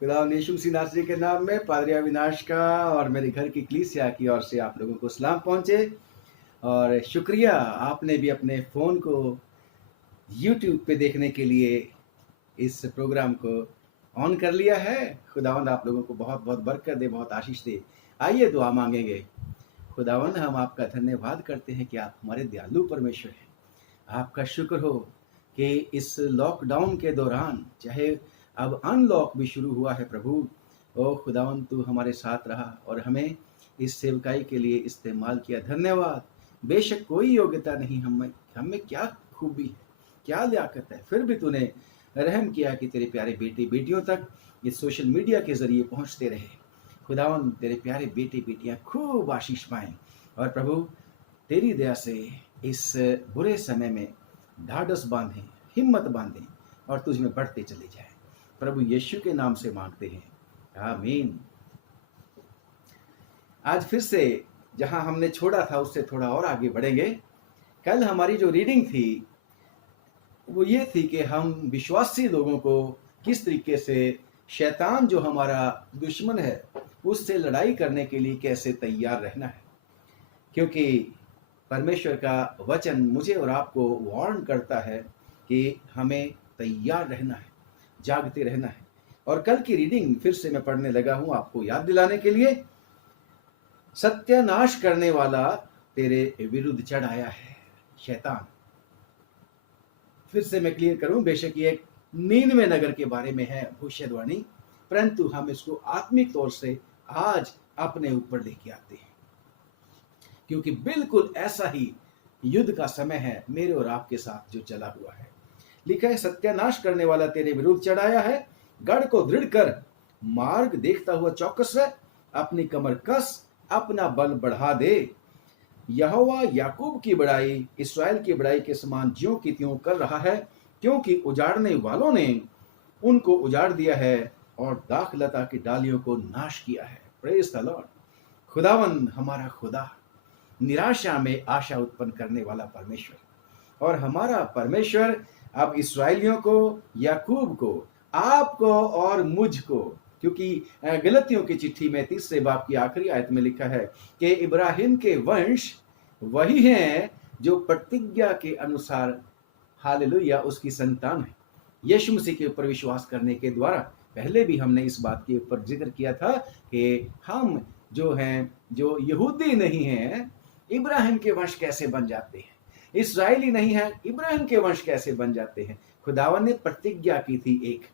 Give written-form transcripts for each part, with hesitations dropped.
खुदावंद यीशु मसीह नासरी के नाम में पादरी अविनाश का और मेरे घर की कलीसिया की ओर से आप लोगों को सलाम पहुंचे। और शुक्रिया आपने भी अपने फ़ोन को यूट्यूब पे देखने के लिए इस प्रोग्राम को ऑन कर लिया है। खुदावंद आप लोगों को बहुत बहुत बरकत दे, बहुत आशीष दे। आइए दुआ मांगेंगे। खुदावंद हम आपका धन्यवाद करते हैं कि आप हमारे दयालु परमेश्वर हैं। आपका शुक्र हो कि इस लॉकडाउन के दौरान, चाहे अब अनलॉक भी शुरू हुआ है प्रभु, ओ खुदावंद तू हमारे साथ रहा और हमें इस सेवकाई के लिए इस्तेमाल किया। धन्यवाद। बेशक कोई योग्यता नहीं हमें क्या खूबी है, क्या लियाकत है, फिर भी तूने रहम किया कि तेरे प्यारे बेटे बेटियों तक इस सोशल मीडिया के जरिए पहुंचते रहे। खुदावंद तेरे प्यारे बेटे बेटियां खूब आशीष पाएं और प्रभु तेरी दया से इस बुरे समय में ढाढ़स बांधें, हिम्मत बांधें और तुझ में बढ़ते चले जाएं। प्रभु यीशु के नाम से मांगते हैं, आमीन। आज फिर से जहां हमने छोड़ा था उससे थोड़ा और आगे बढ़ेंगे। कल हमारी जो रीडिंग थी वो ये थी कि हम विश्वासी लोगों को किस तरीके से शैतान जो हमारा दुश्मन है उससे लड़ाई करने के लिए कैसे तैयार रहना है, क्योंकि परमेश्वर का वचन मुझे और आपको वार्न करता है कि हमें तैयार रहना है, जागते रहना है। और कल की रीडिंग फिर से मैं पढ़ने लगा हूं आपको याद दिलाने के लिए। सत्यानाश करने वाला तेरे विरुद्ध चढ़ आया है, शैतान। फिर से मैं क्लियर करूं, बेशक ये एक नीनवे नगर के बारे में है भविष्यवाणी, परंतु हम इसको आत्मिक तौर से आज अपने ऊपर लेके आते हैं, क्योंकि बिल्कुल ऐसा ही युद्ध का समय है मेरे और आपके साथ जो चला हुआ है। लिखा है, सत्यानाश करने वाला तेरे विरुद्ध चढ़ाया है, गढ़ को दृढ़ कर, मार्ग देखता हुआ चौकस रह, अपनी कमर कस, अपना बल बढ़ा दे। यहोवा याकूब की बड़ाई इस्राएल की बड़ाई के समान ज्यों की त्यों कर रहा है, क्योंकि उजाड़ने वालों ने उनको उजाड़ दिया है और दाखलता की डालियों को नाश किया है। Praise the Lord. खुदावन हमारा खुदा निराशा में आशा उत्पन्न करने वाला परमेश्वर, और हमारा परमेश्वर अब इस्राएलियों को, याकूब को, आपको और मुझको, क्योंकि गलतियों की चिट्ठी में 3 बाब की आखिरी आयत में लिखा है कि इब्राहिम के वंश वही हैं जो प्रतिज्ञा के अनुसार, हालेलुया, उसकी संतान है। यीशु मसीह के ऊपर विश्वास करने के द्वारा, पहले भी हमने इस बात के ऊपर जिक्र किया था कि हम जो हैं, जो यहूदी नहीं हैं, इब्राहिम के वंश कैसे बन जाते हैं, इस्राएली नहीं है, इब्राहिम के वंश कैसे बन जाते हैं। खुदावन ने प्रतिज्ञा की थी एक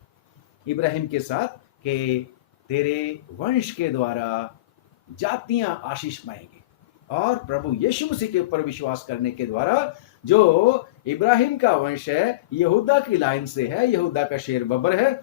इब्राहिम के साथ कि तेरे वंश के द्वारा जातियां आशीष पाएंगे, और प्रभु यीशु मसीह के ऊपर विश्वास करने के द्वारा जो इब्राहिम का वंश है, यहूदा की लाइन से है, यहूदा का शेर बब्बर है,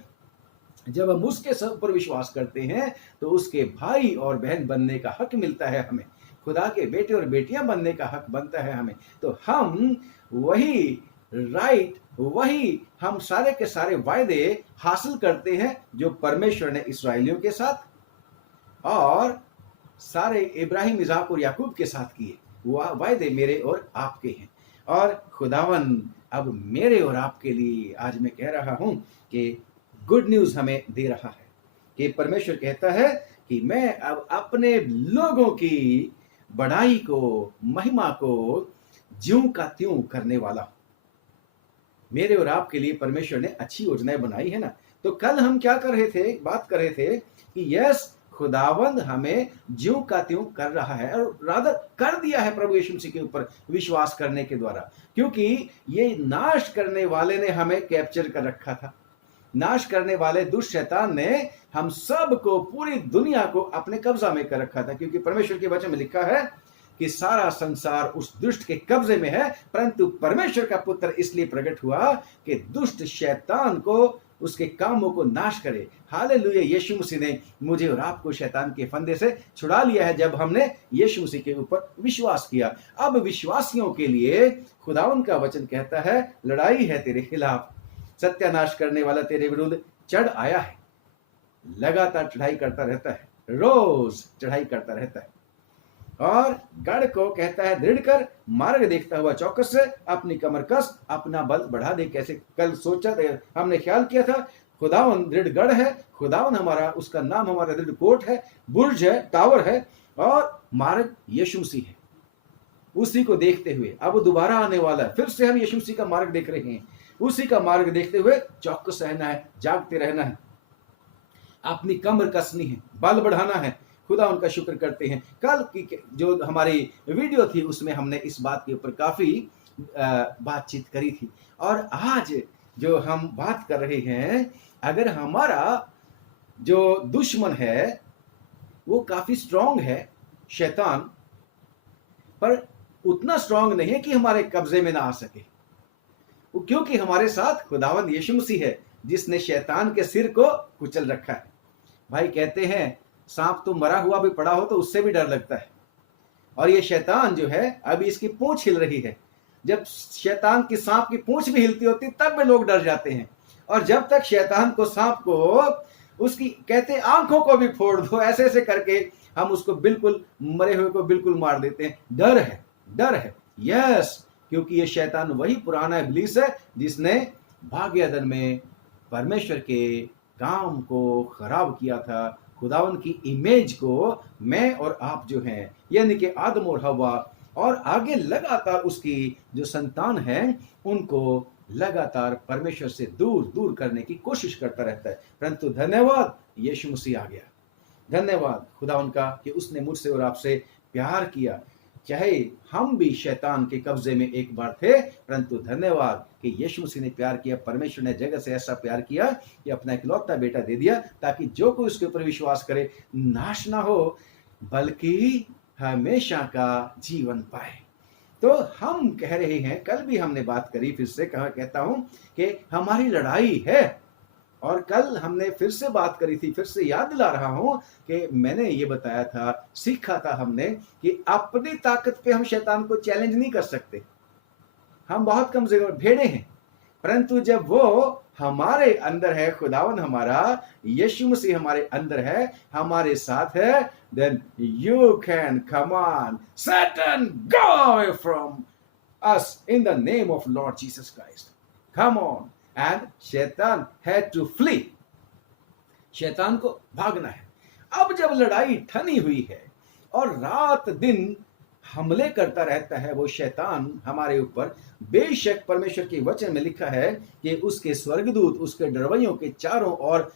जब हम उसके सब पर विश्वास करते हैं तो उसके भाई और बहन बनने का हक मिलता है हमें, खुदा के बेटे और बेटियां बनने का हक बनता है हमें। तो हम वही राइट, वही हम सारे के सारे वायदे हासिल करते हैं जो परमेश्वर ने इस्राएलियों के साथ और सारे इब्राहिम, इसाक और याकूब के साथ किए। वो वायदे मेरे और आपके हैं, और खुदावन अब मेरे और आपके लिए आज मैं कह रहा हूं कि गुड न्यूज हमें दे रहा है कि परमेश्वर कहता है कि मैं अब अपने लोगों की बड़ाई को, महिमा को ज्यों का त्यों करने वाला हूं। मेरे और आपके लिए परमेश्वर ने अच्छी योजनाएं बनाई है ना। तो कल हम क्या कर रहे थे, बात कर रहे थे कि यस, खुदावंद हमें ज्यों का त्यों कर रहा है, और रादर कर दिया है प्रभु यीशु मसीह के ऊपर विश्वास करने के द्वारा, क्योंकि ये नाश करने वाले ने हमें कैप्चर कर रखा था। नाश करने वाले दुष्ट शैतान ने हम सब को, पूरी दुनिया को अपने कब्जा में कर रखा था, क्योंकि परमेश्वर के वचन में लिखा है कि सारा संसार उस दुष्ट के कब्जे में है, परंतु परमेश्वर का पुत्र इसलिए प्रकट हुआ कि दुष्ट शैतान को, उसके कामों को नाश करे। हालेलुया। यीशु मसीह ने मुझे और आपको शैतान के फंदे से छुड़ा लिया है जब हमने यीशु मसीह के ऊपर विश्वास किया। अब विश्वासियों के लिए खुदावन का वचन कहता है, लड़ाई है तेरे खिलाफ, सत्यानाश करने वाला तेरे विरुद्ध चढ़ आया है। लगातार चढ़ाई करता रहता है, रोज चढ़ाई करता रहता है, और गढ़ को कहता है दृढ़ कर, मार्ग देखता हुआ चौकस से, अपनी कमर कस, अपना बल बढ़ा दे। कैसे कल सोचा था, हमने ख्याल किया था, खुदावन दृढ़ गढ़ है, खुदावन हमारा, उसका नाम हमारा दृढ़ कोट है, बुर्ज है, टावर है, और मार्ग यीशु मसीह है। उसी को देखते हुए अब दोबारा आने वाला है, फिर से हम यीशु मसीह का मार्ग देख रहे हैं। उसी का मार्ग देखते हुए चौकस रहना है, जागते रहना है, अपनी कमर कसनी है, बल बढ़ाना है। खुदा उनका शुक्र करते हैं। कल की जो हमारी वीडियो थी उसमें हमने इस बात के ऊपर काफी बातचीत करी थी, और आज जो हम बात कर रहे हैं, अगर हमारा जो दुश्मन है वो काफी स्ट्रांग है, शैतान, पर उतना स्ट्रांग नहीं है कि हमारे कब्जे में ना आ सके, क्योंकि हमारे साथ खुदावंद यीशु मसीह है जिसने शैतान के सिर को कुचल रखा है। भाई कहते हैं सांप तो मरा हुआ भी पड़ा हो तो उससे भी डर लगता है, और ये शैतान जो है अभी इसकी पूंछ हिल रही है। जब शैतान की सांप की पूंछ भी हिलती होती तब भी लोग डर जाते हैं, और जब तक शैतान को, सांप को, उसकी कहते आंखों को भी फोड़ दो, ऐसे ऐसे करके हम उसको बिल्कुल, मरे हुए को बिल्कुल मार देते हैं। डर है, डर है, यस, क्योंकि ये शैतान वही पुराना इब्लीस है जिसने भाग्यदन में परमेश्वर के काम को खराब किया था। खुदावन की इमेज को मैं और आप जो हैं, यानी कि आदम और हवा, और आगे लगातार उसकी जो संतान है, उनको लगातार परमेश्वर से दूर दूर करने की कोशिश करता रहता है। परंतु धन्यवाद, यीशु मसीह आ गया। धन्यवाद खुदावन का कि उसने मुझसे और आपसे प्यार किया, चाहे हम भी शैतान के कब्जे में एक बार थे, परंतु धन्यवाद कि यीशु मसीह ने प्यार किया। परमेश्वर ने जगत से ऐसा प्यार किया कि अपना इकलौता बेटा दे दिया, ताकि जो कोई उसके ऊपर विश्वास करे नाश ना हो, बल्कि हमेशा का जीवन पाए। तो हम कह रहे हैं, कल भी हमने बात करी, फिर से कहता हूं कि हमारी लड़ाई है, और कल हमने फिर से बात करी थी, फिर से याद दिला रहा हूं कि मैंने ये बताया था, सीखा था हमने कि अपनी ताकत पे हम शैतान को चैलेंज नहीं कर सकते। हम बहुत कमजोर भेड़े हैं, परंतु जब वो हमारे अंदर है, खुदावन हमारा यीशु मसीह हमारे अंदर है, हमारे साथ है, then you can command Satan, go away from us in the name of Lord Jesus Christ. Come on. And शैतान had to flee. शैतान को भागना है। अब जब लड़ाई ठनी हुई है और रात दिन हमले करता रहता है वो शैतान हमारे ऊपर, बेशक परमेश्वर के वचन में लिखा है कि उसके स्वर्गदूत उसके डरवैयों के चारों ओर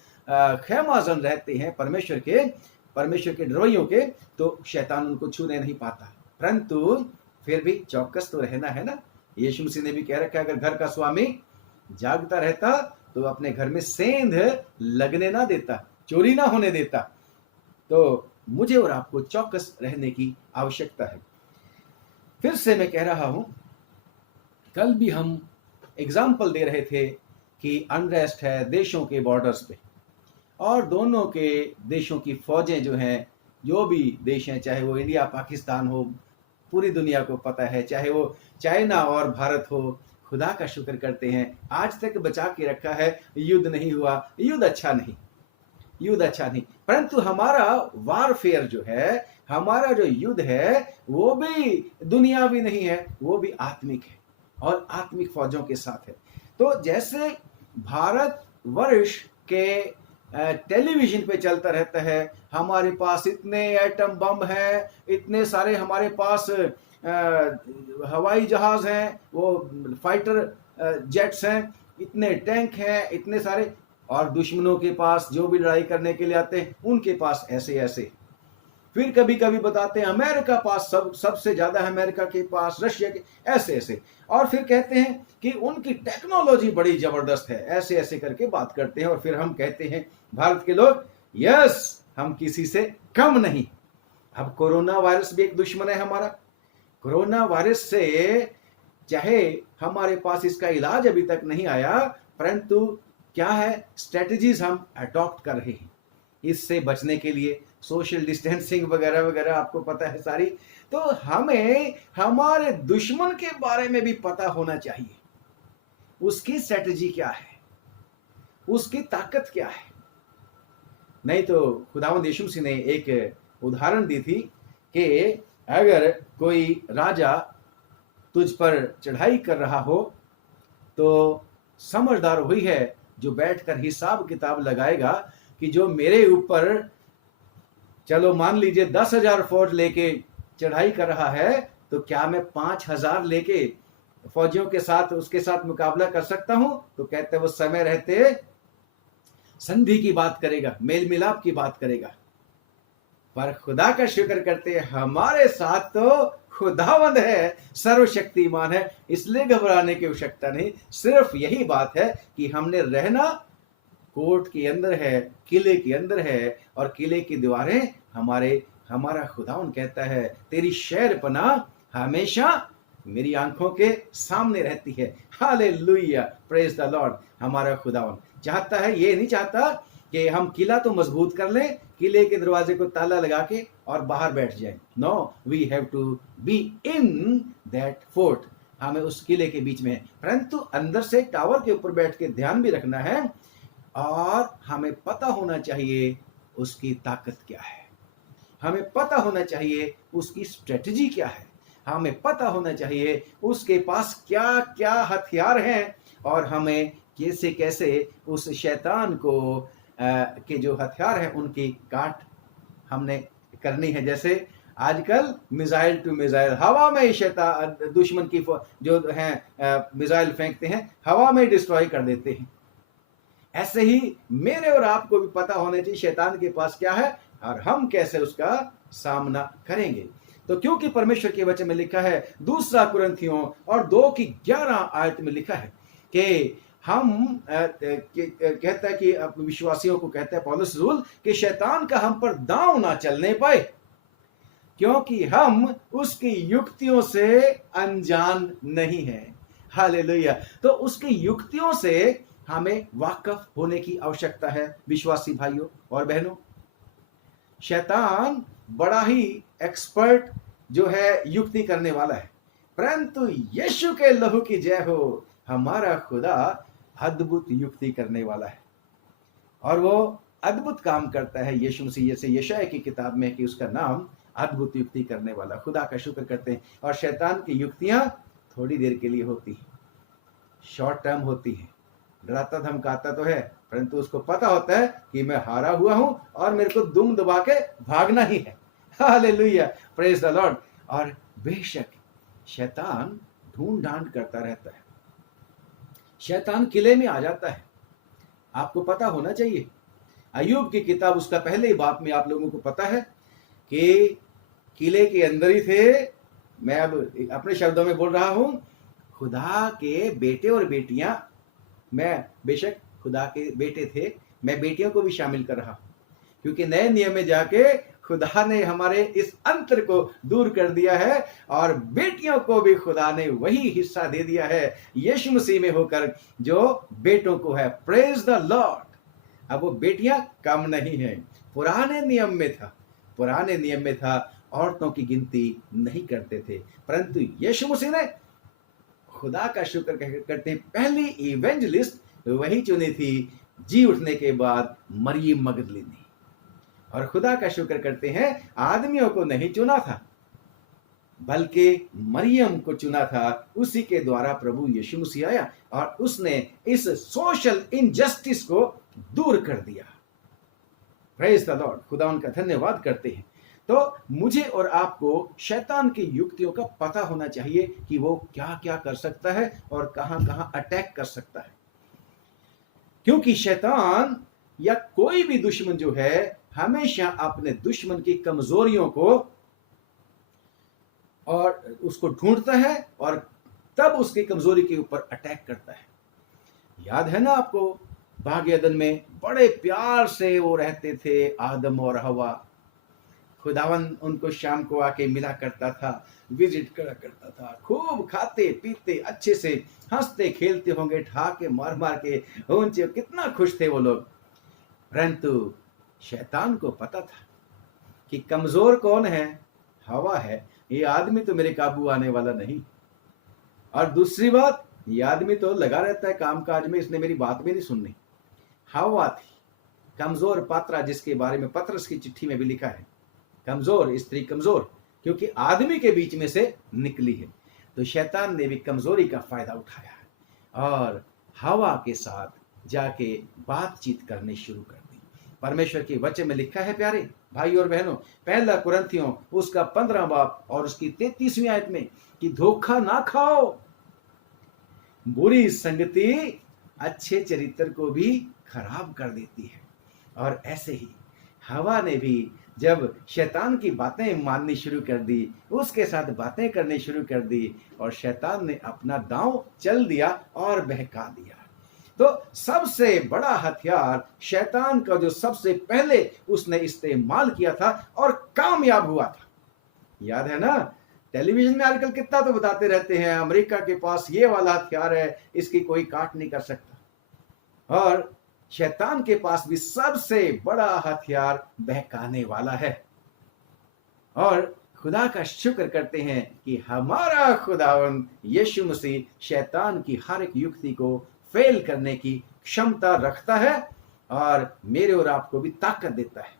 खैमाजन रहते हैं, परमेश्वर के डरवैयों के, तो शैतान उनको छूने नहीं पाता। परंतु फिर भी चौकस तो रहना है ना। यीशु मसीह ने भी कह रखा है, अगर घर का स्वामी जागता रहता तो अपने घर में सेंध लगने ना देता, चोरी ना होने देता। तो मुझे और आपको चौकस रहने की आवश्यकता है। फिर से मैं कह रहा हूं, कल भी हम एग्जाम्पल दे रहे थे कि अनरेस्ट है देशों के बॉर्डर्स पे, और दोनों के देशों की फौजें जो हैं, जो भी देश हैं, चाहे वो इंडिया पाकिस्तान हो, पूरी दुनिया को पता है, चाहे वो चाइना और भारत हो, खुदा का शुक्र करते हैं आज तक बचा के रखा है, युद्ध नहीं हुआ। युद्ध अच्छा नहीं, परंतु हमारा वारफेयर जो है, हमारा जो युद्ध है, वो भी दुनियावी नहीं है, वो भी आत्मिक है, और आत्मिक फौजों के साथ है। तो जैसे भारत वर्ष के टेलीविजन पे चलता रहता है, हमारे पास इतने एटम बम है, इतने सारे हमारे पास हवाई जहाज हैं, वो फाइटर जेट्स हैं, इतने टैंक हैं, इतने सारे, और दुश्मनों के पास जो भी लड़ाई करने के लिए आते हैं उनके पास ऐसे ऐसे। फिर कभी कभी बताते हैं अमेरिका पास सबसे ज्यादा है, अमेरिका के पास, रशिया के ऐसे ऐसे, और फिर कहते हैं कि उनकी टेक्नोलॉजी बड़ी जबरदस्त है, ऐसे ऐसे करके बात करते हैं। और फिर हम कहते हैं भारत के लोग, यस, हम किसी से कम नहीं। अब कोरोना वायरस भी एक दुश्मन है हमारा। कोरोना वायरस से, चाहे हमारे पास इसका इलाज अभी तक नहीं आया, परंतु क्या है, स्ट्रेटजीज हम अडॉप्ट कर रहे हैं इससे बचने के लिए, सोशल डिस्टेंसिंग वगैरह वगैरह, आपको पता है सारी। तो हमें हमारे दुश्मन के बारे में भी पता होना चाहिए, उसकी स्ट्रेटजी क्या है, उसकी ताकत क्या है। नहीं तो खुदावंद यीशु मसीह ने एक उदाहरण दी थी कि अगर कोई राजा तुझ पर चढ़ाई कर रहा हो तो समझदार हुई है जो बैठकर हिसाब किताब लगाएगा कि जो मेरे ऊपर, चलो मान लीजिए 10,000 फौज लेके चढ़ाई कर रहा है, तो क्या मैं 5,000 लेके फौजियों के साथ उसके साथ मुकाबला कर सकता हूं? तो कहते हैं वो समय रहते संधि की बात करेगा, मेल मिलाप की बात करेगा। पर खुदा का शुक्र करते हैं, हमारे साथ तो खुदावंद है, सर्वशक्तिमान है, इसलिए घबराने की आवश्यकता नहीं। सिर्फ यही बात है कि हमने रहना कोर्ट के अंदर है, किले के अंदर है, और किले की दीवारें हमारा खुदावन कहता है तेरी शहर पनाह हमेशा मेरी आंखों के सामने रहती है। Hallelujah, praise the Lord. हमारा खुदावन चाहता है, ये नहीं चाहता कि हम किला तो मजबूत कर लें, किले के दरवाजे को ताला लगा के और बाहर बैठ जाए। No, we have to be in that fort. हमें उस किले के बीच में है, परंतु अंदर से टावर के ऊपर बैठ के ध्यान भी रखना है, और हमें पता होना चाहिए उसकी ताकत क्या है, हमें पता होना चाहिए उसकी स्ट्रेटजी क्या है, हमें पता होना चाहिए उसके पास क्या क्या हथियार हैं, और हमें कैसे कैसे उस शैतान को के जो हथियार हैं उनकी काट हमने करनी है। जैसे आजकल मिसाइल टू मिसाइल, हवा में शैतान दुश्मन की जो हैं मिसाइल फेंकते हैं, हवा में डिस्ट्रॉय कर देते हैं। ऐसे ही मेरे और आपको भी पता होना चाहिए शैतान के पास क्या है और हम कैसे उसका सामना करेंगे। तो क्योंकि परमेश्वर के वचन में लिखा है, दूसरा कुरिन्थियों और 2:11 आयत में लिखा है कि हम कहता है कि विश्वासियों को कहता है पौलुस रसूल कि शैतान का हम पर दांव ना चलने पाए, क्योंकि हम उसकी युक्तियों से अनजान नहीं है। हालेलुया। तो उसकी युक्तियों से हमें वाकिफ होने की आवश्यकता है। विश्वासी भाइयों और बहनों, शैतान बड़ा ही एक्सपर्ट जो है युक्ति करने वाला है, परंतु यीशु के लहू की जय हो, हमारा खुदा अद्भुत युक्ति करने वाला है, और वो अद्भुत काम करता है। यीशु मसीह जैसे यशायाह की किताब में कि उसका नाम अद्भुत युक्ति करने वाला। खुदा का शुक्र करते हैं। और शैतान की युक्तियां थोड़ी देर के लिए होती हैं, शॉर्ट टर्म होती हैं, डराता धमकाता तो है, परंतु उसको पता होता है कि मैं हारा हुआ हूं और मेरे को दुम दबा के भागना ही है। Hallelujah, praise the Lord. और बेशक शैतान ढूंढ ढांड करता रहता है, शैतान किले में आ जाता है। आपको पता होना चाहिए, अय्यूब की किताब उसका पहले ही बाप में आप लोगों को पता है कि किले के अंदर ही थे। मैं अब अपने शब्दों में बोल रहा हूं, खुदा के बेटे और बेटियां, मैं बेशक खुदा के बेटे थे, मैं बेटियों को भी शामिल कर रहा हूं, क्योंकि नए नियम में जाके खुदा ने हमारे इस अंतर को दूर कर दिया है और बेटियों को भी खुदा ने वही हिस्सा दे दिया है यीशु मसीह में होकर जो बेटों को है। Praise the Lord. अब वो बेटियां कम नहीं है। पुराने नियम में था औरतों की गिनती नहीं करते थे, परंतु यीशु मसीह ने, खुदा का शुक्र करते हैं, पहली इवेंजलिस्ट वही चुनी थी जी उठने के बाद, मरियम मगदलीनी। और खुदा का शुक्र करते हैं, आदमियों को नहीं चुना था बल्कि मरियम को चुना था। उसी के द्वारा प्रभु यीशु मसीह आया और उसने इस सोशल इनजस्टिस को दूर कर दिया। Praise the Lord. खुदा उनका धन्यवाद करते हैं। तो मुझे और आपको शैतान की युक्तियों का पता होना चाहिए कि वो क्या क्या कर सकता है और कहां कहां अटैक कर सकता है, क्योंकि शैतान या कोई भी दुश्मन जो है हमेशा अपने दुश्मन की कमजोरियों को और उसको ढूंढता है और तब उसकी कमजोरी के ऊपर अटैक करता है। याद है ना आपको, बाग एदन में बड़े प्यार से वो रहते थे आदम और हवा। खुदावन उनको शाम को आके मिला करता था, विजिट करा करता था, खूब खाते पीते अच्छे से हंसते खेलते होंगे, ठाके मार मार के ऊंचे, कितना खुश थे वो लोग। परंतु शैतान को पता था कि कमजोर कौन है, हवा है, ये आदमी तो मेरे काबू आने वाला नहीं। और दूसरी बात, ये आदमी तो लगा रहता है कामकाज में, इसने मेरी बात भी नहीं सुननी। हवा थी कमजोर पात्रा, जिसके बारे में पतरस की चिट्ठी में भी लिखा है, कमजोर स्त्री, कमजोर क्योंकि आदमी के बीच में से निकली है। तो शैतान ने भी कमजोरी का फायदा उठाया और हवा के साथ जाके बातचीत करनी शुरू कर दी। परमेश्वर के वचन में लिखा है प्यारे भाई और बहनों, पहला कुरिन्थियों उसका 15 बाब और उसकी 33वीं आयत में, कि धोखा ना खाओ, बुरी संगति अच्छे चरित्र को भी खराब कर देती है। और ऐसे ही हवा ने भी जब शैतान की बातें माननी शुरू कर दी, उसके साथ बातें करनी शुरू कर दी, और शैतान ने अपना दांव चल दिया और बहका दिया। तो सबसे बड़ा हथियार शैतान का जो सबसे पहले उसने इस्तेमाल किया था और कामयाब हुआ था, याद है ना? टेलीविजन में आजकल कितना तो बताते रहते हैं, अमेरिका के पास ये वाला हथियार है, इसकी कोई काट नहीं कर सकता। और शैतान के पास भी सबसे बड़ा हथियार बहकाने वाला है। और खुदा का शुक्र करते हैं कि हमारा खुदावंद यीशु मसीह शैतान की हर एक युक्ति को फेल करने की क्षमता रखता है, और मेरे और आपको भी ताकत देता है।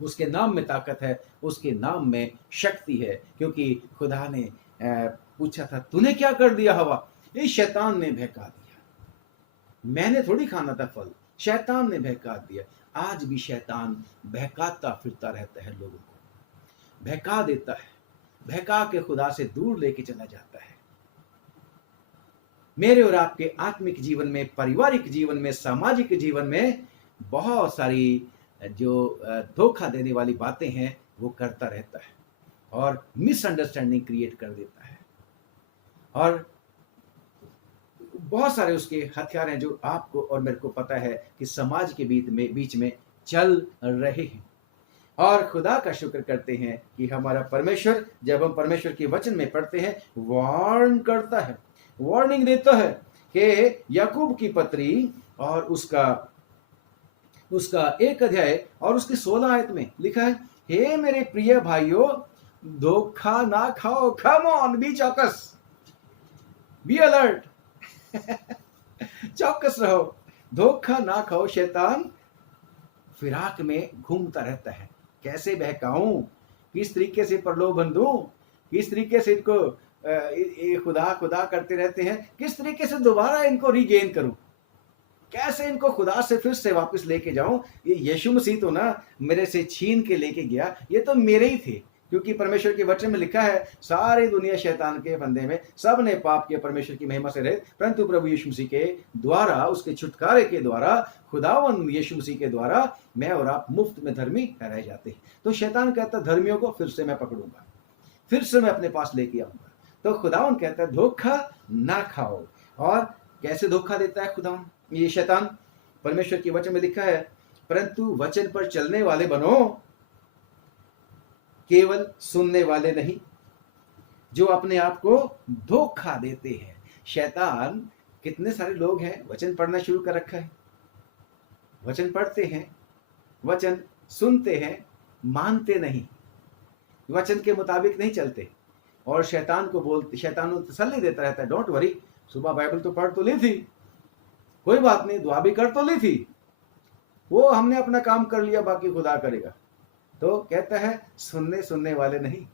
उसके नाम में ताकत है, उसके नाम में शक्ति है। क्योंकि खुदा ने पूछा था, तूने क्या कर दिया हवा? इस शैतान ने बहका दिया, मैंने थोड़ी खाना था फल, शैतान ने बहका दिया। आज भी शैतान बहकाता फिरता रहता है, लोगों को बहका देता है, बहका के खुदा से दूर लेके चला जाता है। मेरे और आपके आत्मिक जीवन में, पारिवारिक जीवन में, सामाजिक जीवन में बहुत सारी जो धोखा देने वाली बातें हैं वो करता रहता है और मिसअंडरस्टैंडिंग क्रिएट कर देता है। और बहुत सारे उसके हथियार हैं जो आपको और मेरे को पता है कि समाज के बीच में चल रहे हैं। और खुदा का शुक्र करते हैं कि हमारा परमेश्वर, जब हम परमेश्वर के वचन में पढ़ते हैं, वार्न करता है, वार्निंग देता है कि याकूब की पत्री और उसका 1 अध्याय और उसकी 16 आयत में लिखा है, हे मेरे प्रिय भाइयों, धोखा ना खाओ। कम ऑन, बी चौकस, बी अलर्ट, चौकस रहो, धोखा ना खाओ। शैतान फिराक में घूमता रहता है, कैसे बहकाऊं, किस तरीके से प्रलोभन दूं, किस तरीके से इनको खुदा खुदा करते रहते हैं, किस तरीके से दोबारा इनको रीगेन करूं, कैसे इनको खुदा से फिर से वापस लेके जाऊं। ये यीशु मसीह तो ना मेरे से छीन के लेके गया, ये तो मेरे ही थे। क्योंकि परमेश्वर के वचन में लिखा है, सारी दुनिया शैतान के फंदे में, सब ने पाप किया, परमेश्वर की महिमा से रहित, परंतु प्रभु यीशु मसीह के द्वारा, उसके छुटकारे के द्वारा, खुदावन यीशु मसीह के द्वारा मैं और आप मुफ्त में धर्मी ठहराए जाते हैं। तो शैतान कहता है, धर्मियों को फिर से मैं पकड़ूंगा, फिर से मैं अपने पास लेके आऊंगा। तो खुदावन कहता है, धोखा ना खाओ। और कैसे धोखा देता है खुदावन ये शैतान? परमेश्वर के वचन में लिखा है, परंतु वचन पर चलने वाले बनो, केवल सुनने वाले नहीं, जो अपने आप को धोखा देते हैं। शैतान, कितने सारे लोग हैं वचन पढ़ना शुरू कर रखा है, वचन पढ़ते हैं, वचन सुनते हैं, मानते नहीं, वचन के मुताबिक नहीं चलते, और शैतान को तसल्ली देता रहता है, डोंट वरी, सुबह बाइबल तो पढ़ तो ली थी, कोई बात नहीं, दुआ भी कर तो ली थी, वो हमने अपना काम कर लिया, बाकी खुदा करेगा। तो कहता है, सुनने वाले नहीं,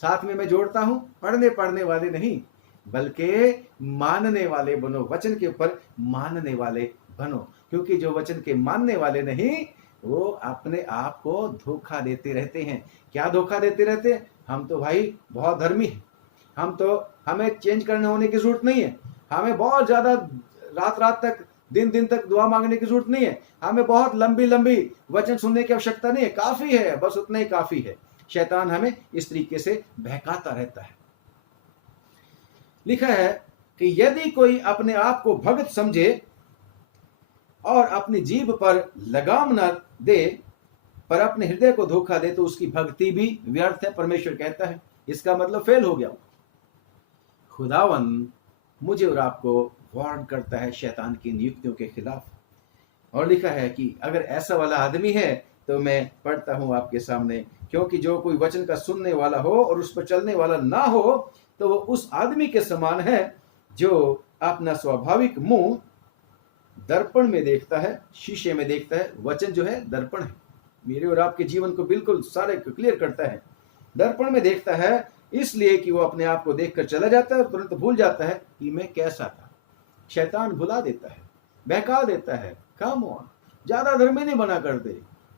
साथ में मैं जोड़ता हूं, पढ़ने वाले नहीं, बल्कि मानने वाले बनो, वचन के ऊपर मानने वाले बनो। क्योंकि जो वचन के मानने वाले नहीं, वो अपने आप को धोखा देते रहते हैं। क्या धोखा देते रहते हैं? हम तो भाई बहुत धर्मी हैं, हमें चेंज करने होने की जरूरत नहीं है, हमें बहुत ज्यादा रात तक, दिन तक दुआ मांगने की जरूरत नहीं है, हमें बहुत लंबी वचन सुनने की आवश्यकता नहीं है, काफी है, बस उतना ही काफी है। शैतान हमें इस तरीके से बहकाता रहता है। लिखा है कि यदि कोई अपने आप को भगत समझे और अपनी जीभ पर लगाम न दे, पर अपने हृदय को धोखा दे, तो उसकी भक्ति भी व्यर्थ है, परमेश्वर कहता है। इसका मतलब फेल हो गया। खुदावन मुझे और आपको वार्न करता है शैतान की नियुक्तियों के खिलाफ। और लिखा है कि अगर ऐसा वाला आदमी है तो मैं पढ़ता हूं आपके सामने, क्योंकि जो कोई वचन का सुनने वाला हो और उस पर चलने वाला ना हो, तो वो उस आदमी के समान है जो अपना स्वाभाविक मुंह दर्पण में देखता है, शीशे में देखता है। वचन जो है दर्पण है, मेरे और आपके जीवन को बिल्कुल सारे क्लियर करता है। दर्पण में देखता है इसलिए कि वो अपने आप को देखकर चला जाता है, तुरंत भूल जाता है कि मैं कैसा था। शैतान भुला देता है, बहका देता है। कम ऑन, ज्यादा धर्मी नहीं बना करते,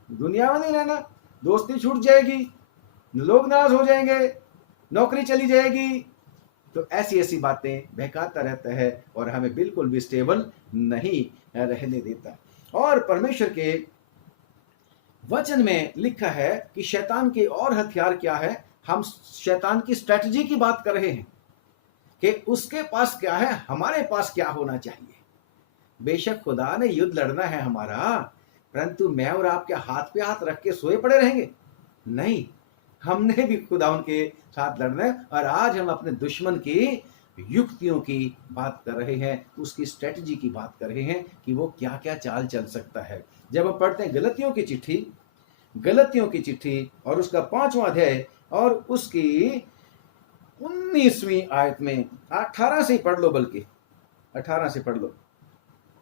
दुनिया में नहीं रहना, दोस्ती छूट जाएगी, लोग नाराज हो जाएंगे, नौकरी चली जाएगी। तो ऐसी ऐसी बातें बहकाता रहता है और हमें बिल्कुल भी स्टेबल नहीं रहने देता। और परमेश्वर के वचन में लिखा है कि शैतान के और हथियार क्या है। हम शैतान की स्ट्रेटजी की बात कर रहे हैं कि उसके पास क्या है, हमारे पास क्या होना चाहिए। बेशक खुदा ने युद्ध लड़ना है हमारा, परंतु मैं और आपके हाथ पे हाथ रख के सोए पड़े रहेंगे? नहीं, हमने भी खुदा उनके साथ लड़ना है। और आज हम अपने दुश्मन की युक्तियों की बात कर रहे हैं, उसकी स्ट्रेटजी की बात कर रहे हैं कि वो क्या क्या चाल चल सकता है। जब हम पढ़ते हैं गलतियों की चिट्ठी और उसका 5वां अध्याय और उसकी 19वीं आयत में, 18 से पढ़ लो, बल्कि 18 से पढ़ लो।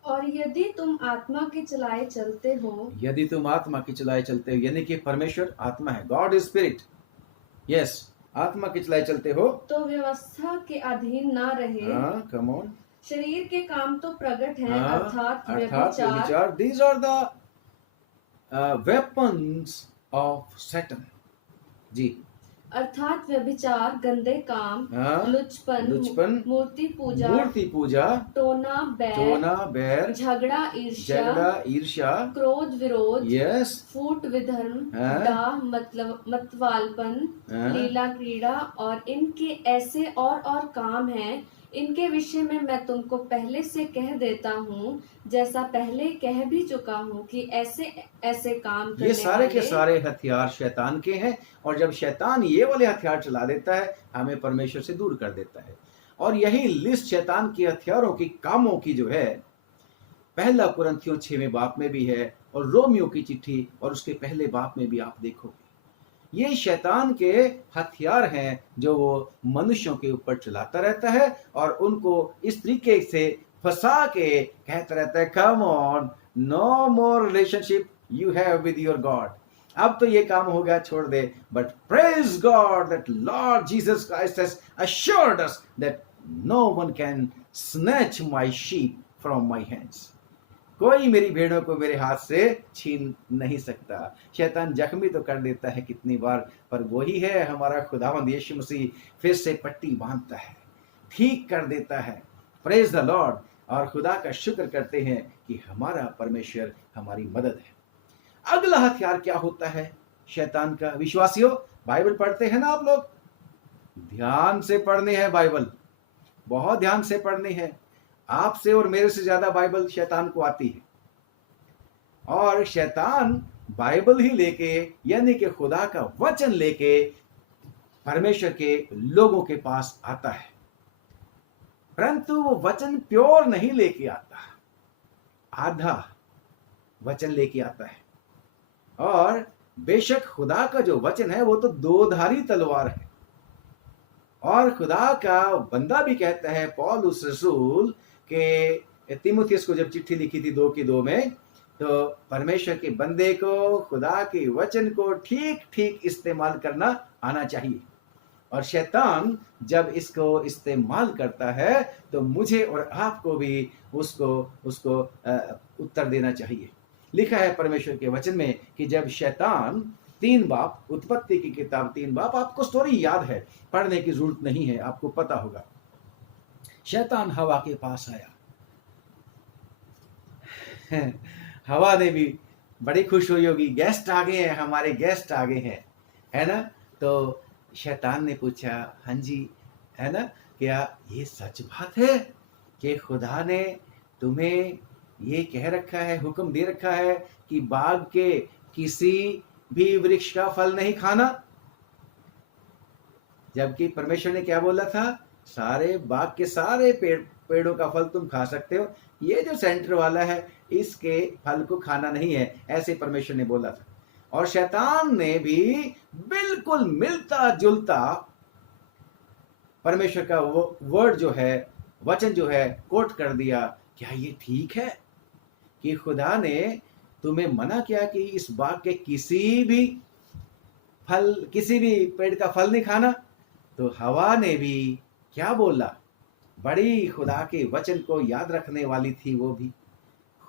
और यदि तुम आत्मा के चलाए चलते हो, यदि तुम आत्मा की चलाए चलते हो, यानी कि परमेश्वर आत्मा है, गॉड इज स्पिरिट। यस, आत्मा की चलाए चलते हो तो व्यवस्था के अधीन ना रहे। Come on. शरीर के काम तो प्रकट हैं, अर्थात व्यभिचार, these are the weapons of Satan। जी, अर्थात व्यभिचार, गंदे काम, लुचपन, मूर्ति पूजा, टोना बैर, झगड़ा ईर्ष्या, क्रोध विरोध, यस, फूट विधर्म, डाह मतवालपन, लीला क्रीड़ा और इनके ऐसे और काम हैं। इनके विषय में मैं तुमको पहले से कह देता हूँ, जैसा पहले कह भी चुका हूँ कि ऐसे ऐसे काम करने ये सारे के सारे हथियार शैतान के हैं। और जब शैतान ये वाले हथियार चला देता है, हमें परमेश्वर से दूर कर देता है। और यही लिस्ट शैतान के हथियारों की कामों की जो है, पहला कुरिन्थियों 6वें बाब में भी है और रोमियो की चिट्ठी और उसके पहले बाब में भी आप देखोगे। ये शैतान के हथियार हैं जो वो मनुष्यों के ऊपर चलाता रहता है और उनको इस तरीके से फंसा के कहता रहता है, come on, no more relationship you have with your God. अब तो ये काम हो गया, छोड़ दे। But praise God that Lord Jesus Christ has assured us that no one can snatch my sheep from my hands। कोई मेरी भेड़ों को मेरे हाथ से छीन नहीं सकता। शैतान जख्मी तो कर देता है कितनी बार, पर वही है हमारा खुदावंद यीशु मसीह, फिर से पट्टी बांधता है, ठीक कर देता है। Praise the Lord. और खुदा का शुक्र करते हैं कि हमारा परमेश्वर हमारी मदद है। अगला हथियार क्या होता है शैतान का? विश्वासियों, बाइबल पढ़ते हैं ना आप लोग? ध्यान से पढ़नी है बाइबल, बहुत ध्यान से पढ़नी है। आपसे और मेरे से ज्यादा बाइबल शैतान को आती है। और शैतान बाइबल ही लेके, यानी कि खुदा का वचन लेके परमेश्वर के लोगों के पास आता है, परंतु वो वचन प्योर नहीं लेके आता, आधा वचन लेके आता है। और बेशक खुदा का जो वचन है वो तो दो-धारी तलवार है। और खुदा का बंदा भी कहता है, पौलुस रसूल के तीमुथियुस को जब चिट्ठी लिखी थी 2 में, तो परमेश्वर के बंदे को खुदा के वचन को ठीक ठीक इस्तेमाल करना आना चाहिए। और शैतान जब इसको इस्तेमाल करता है तो मुझे और आपको भी उसको उत्तर देना चाहिए। लिखा है परमेश्वर के वचन में कि जब शैतान 3 बाब, उत्पत्ति की किताब 3 बाब, आपको स्टोरी याद है, पढ़ने की जरूरत नहीं है, आपको पता होगा। शैतान हवा के पास आया, हवा ने भी बड़ी खुश हुई होगी, गेस्ट आ गए हैं, हमारे गेस्ट आ गए हैं, है ना। तो शैतान ने पूछा, हाँ जी, है ना, क्या ये सच बात है कि खुदा ने तुम्हें ये कह रखा है, हुक्म दे रखा है कि बाग के किसी भी वृक्ष का फल नहीं खाना? जबकि परमेश्वर ने क्या बोला था? सारे बाग के सारे पेड़ों का फल तुम खा सकते हो, ये जो सेंटर वाला है इसके फल को खाना नहीं है, ऐसे परमेश्वर ने बोला था। और शैतान ने भी बिल्कुल मिलता जुलता परमेश्वर का वो वर्ड जो है, वचन जो है, कोट कर दिया। क्या ये ठीक है कि खुदा ने तुम्हें मना किया कि इस बाग के किसी भी पेड़ का फल नहीं खाना? तो हवा ने भी क्या बोला? बड़ी खुदा के वचन को याद रखने वाली थी वो भी,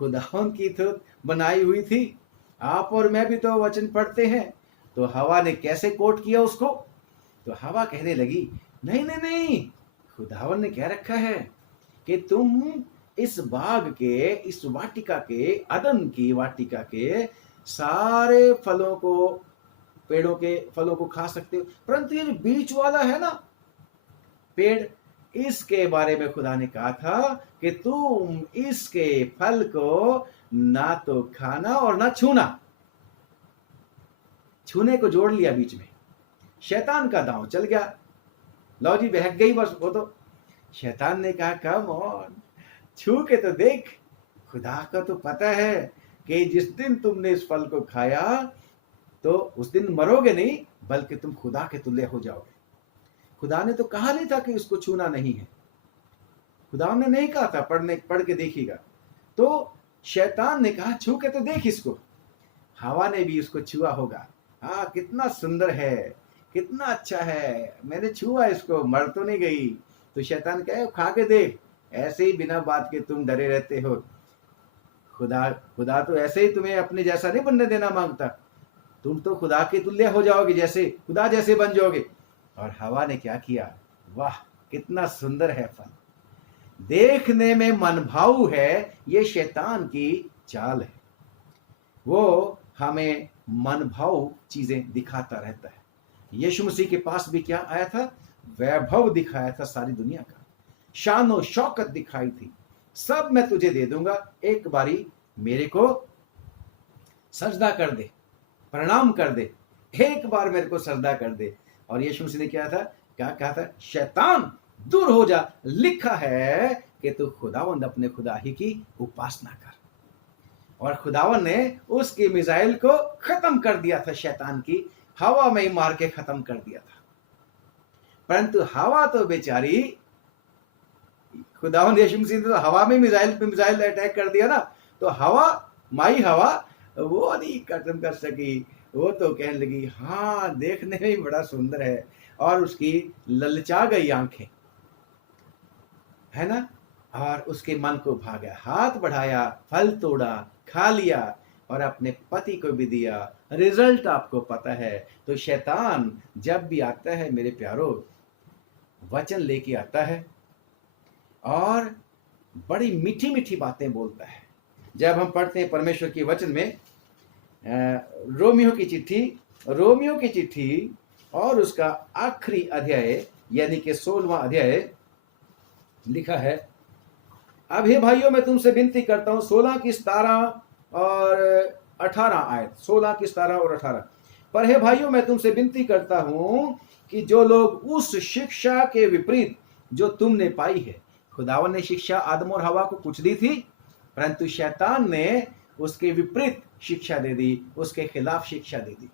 खुदावन की तो बनाई हुई थी। आप और मैं भी तो वचन पढ़ते हैं। तो हवा ने कैसे कोट किया उसको? तो हवा कहने लगी, नहीं नहीं नहीं, खुदावन ने कह रखा है कि तुम इस बाग के, इस वाटिका के, अदन की वाटिका के सारे फलों को, पेड़ों के फलों को खा सकते हो, परंतु ये जो बीच वाला है ना पेड़, इसके बारे में खुदा ने कहा था कि तुम इसके फल को ना तो खाना और ना छूना। छूने को जोड़ लिया बीच में, शैतान का दांव चल गया। लो जी, बहक गई बस वो तो। शैतान ने कहा, कम ऑन, छू के तो देख। खुदा का तो पता है कि जिस दिन तुमने इस फल को खाया तो उस दिन मरोगे नहीं, बल्कि तुम खुदा के तुल्य हो जाओगे। खुदा ने तो कहा नहीं था कि उसको छूना नहीं है। खुदा ने नहीं कहा था पढ़ के देखिएगा। तो शैतान ने कहा, छू के तो देख इसको। हवा ने भी उसको छुआ होगा। हाँ, कितना सुंदर है, कितना अच्छा है, मैंने छुआ इसको, मर तो नहीं गई। तो शैतान कहे, खा के देख। ऐसे ही बिना बात के तुम डरे रहते हो। खुदा तो ऐसे ही तुम्हें अपने जैसा नहीं बनने देना मांगता। तुम तो खुदा के तुल्य हो जाओगे, जैसे खुदा जैसे बन जाओगे। और हवा ने क्या किया? वाह, कितना सुंदर है फल, देखने में मनभाऊ है। ये शैतान की चाल है, वो हमें मनभाऊ चीजें दिखाता रहता है। यीशु मसीह के पास भी क्या आया था? वैभव दिखाया था सारी दुनिया का, शान और शौकत दिखाई थी। सब मैं तुझे दे दूंगा, एक बारी मेरे को सजदा कर दे, प्रणाम कर दे, एक बार मेरे को सजदा कर दे। और यीशु मसीह ने क्या कहा था? शैतान दूर हो जा, लिखा है कि तू खुदावंद अपने खुदा ही की उपासना कर। और खुदावन ने उसकी मिसाइल को खत्म कर दिया था, शैतान की हवा में ही मार के खत्म कर दिया था। परंतु हवा तो बेचारी, खुदावन यीशु मसीह ने तो हवा में मिसाइल अटैक कर दिया ना, तो हवा, माई हवा, वो नहीं खत्म कर सकी। वो तो कहने लगी, हाँ देखने में ही बड़ा सुंदर है, और उसकी ललचा गई आंखें, है ना। और उसके मन को भागा, हाथ बढ़ाया, फल तोड़ा, खा लिया और अपने पति को भी दिया। रिजल्ट आपको पता है। तो शैतान जब भी आता है मेरे प्यारों, वचन लेके आता है और बड़ी मीठी मीठी बातें बोलता है। जब हम पढ़ते हैं परमेश्वर के वचन में रोमियो की चिट्ठी और उसका आखिरी अध्याय यानी कि 16वां अध्याय लिखा है, अब हे भाइयों मैं तुमसे विनती करता हूं, 16 की 17 और 18 आयत, 16 की 17 और 18। पर हे भाइयों मैं तुमसे विनती करता हूं कि जो लोग उस शिक्षा के विपरीत जो तुमने पाई है, खुदावन ने शिक्षा आदम और हवा को कुछ दी थी, परंतु शैतान ने उसके विपरीत शिक्षा दे दी, उसके खिलाफ शिक्षा दे दी।